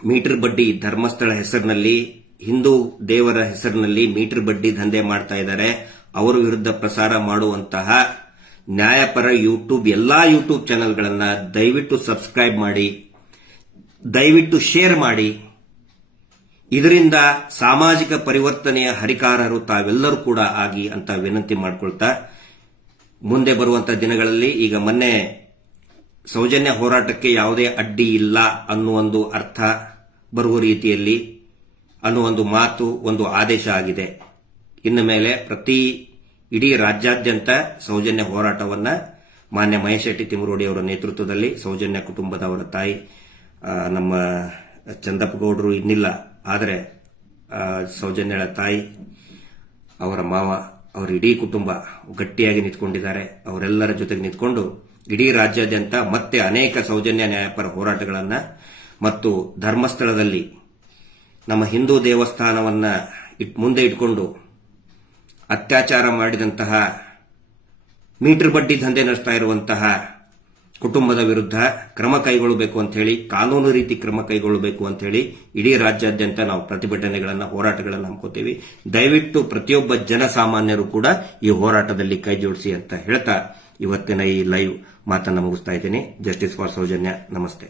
ಮೀಟರ್ ಬಡ್ಡಿ ಧರ್ಮಸ್ಥಳ ಹೆಸರಿನಲ್ಲಿ, ಹಿಂದೂ ದೇವರ ಹೆಸರಿನಲ್ಲಿ ಮೀಟರ್ ಬಡ್ಡಿ ದಂಧೆ ಮಾಡ್ತಾ ಇದ್ದಾರೆ, ಅವರ ವಿರುದ್ಧ ಪ್ರಸಾರ ಮಾಡುವಂತಹ ನ್ಯಾಯಪರ ಎಲ್ಲಾ ಯೂಟ್ಯೂಬ್ ಚಾನೆಲ್ಗಳನ್ನ ದಯವಿಟ್ಟು ಸಬ್ಸ್ಕ್ರೈಬ್ ಮಾಡಿ, ದಯವಿಟ್ಟು ಶೇರ್ ಮಾಡಿ. ಇದರಿಂದ ಸಾಮಾಜಿಕ ಪರಿವರ್ತನೆಯ ಹರಿಕಾರರು ತಾವೆಲ್ಲರೂ ಕೂಡ ಆಗಿ ಅಂತ ವಿನಂತಿ ಮಾಡಿಕೊಳ್ತಾ, ಮುಂದೆ ಬರುವಂತಹ ದಿನಗಳಲ್ಲಿ, ಈಗ ಮೊನ್ನೆ ಸೌಜನ್ಯ ಹೋರಾಟಕ್ಕೆ ಯಾವುದೇ ಅಡ್ಡಿ ಇಲ್ಲ ಅನ್ನುವೊಂದು ಅರ್ಥ ಬರುವ ರೀತಿಯಲ್ಲಿ ಅನ್ನುವೊಂದು ಮಾತು, ಒಂದು ಆದೇಶ ಆಗಿದೆ. ಇನ್ನು ಮೇಲೆ ಇಡೀ ರಾಜ್ಯಾದ್ಯಂತ ಸೌಜನ್ಯ ಹೋರಾಟವನ್ನ ಮಾನ್ಯ ಮಹೇಶ್ ಶೆಟ್ಟಿ ತಿಮರೋಡಿ ಅವರ ನೇತೃತ್ವದಲ್ಲಿ ಸೌಜನ್ಯ ಕುಟುಂಬದ ಅವರ ತಾಯಿ ನಮ್ಮ ಚಂದಪ್ಪ ಗೌಡರು ಇನ್ನಿಲ್ಲ, ಆದರೆ ಸೌಜನ್ಯಳ ತಾಯಿ, ಅವರ ಮಾವ, ಅವರ ಇಡೀ ಕುಟುಂಬ ಗಟ್ಟಿಯಾಗಿ ನಿಂತ್ಕೊಂಡಿದ್ದಾರೆ. ಅವರೆಲ್ಲರ ಜೊತೆಗೆ ನಿಂತ್ಕೊಂಡು ಇಡೀ ರಾಜ್ಯಾದ್ಯಂತ ಮತ್ತೆ ಅನೇಕ ಸೌಜನ್ಯ ನ್ಯಾಯಪರ ಹೋರಾಟಗಳನ್ನು ಮತ್ತು ಧರ್ಮಸ್ಥಳದಲ್ಲಿ ನಮ್ಮ ಹಿಂದೂ ದೇವಸ್ಥಾನವನ್ನ ಮುಂದೆ ಇಟ್ಕೊಂಡು ಅತ್ಯಾಚಾರ ಮಾಡಿದಂತಹ, ಮೀಟರ್ ಬಡ್ಡಿ ದಂಧೆ ನಡೆಸ್ತಾ ಇರುವಂತಹ ಕುಟುಂಬದ ವಿರುದ್ಧ ಕ್ರಮ ಕೈಗೊಳ್ಳಬೇಕು ಅಂತ ಹೇಳಿ, ಕಾನೂನು ರೀತಿ ಕ್ರಮ ಕೈಗೊಳ್ಳಬೇಕು ಅಂತ ಹೇಳಿ ಇಡೀ ರಾಜ್ಯಾದ್ಯಂತ ನಾವು ಪ್ರತಿಭಟನೆಗಳನ್ನು, ಹೋರಾಟಗಳನ್ನು ಹಮ್ಮಿಕೋತೀವಿ. ದಯವಿಟ್ಟು ಪ್ರತಿಯೊಬ್ಬ ಜನಸಾಮಾನ್ಯರು ಕೂಡ ಈ ಹೋರಾಟದಲ್ಲಿ ಕೈ ಜೋಡಿಸಿ ಅಂತ ಹೇಳ್ತಾ ಇವತ್ತಿನ ಈ ಲೈವ್ ಮಾತನ್ನು ಮುಗಿಸ್ತಾ ಇದ್ದೀನಿ. Justice for Soujanya. ನಮಸ್ತೆ.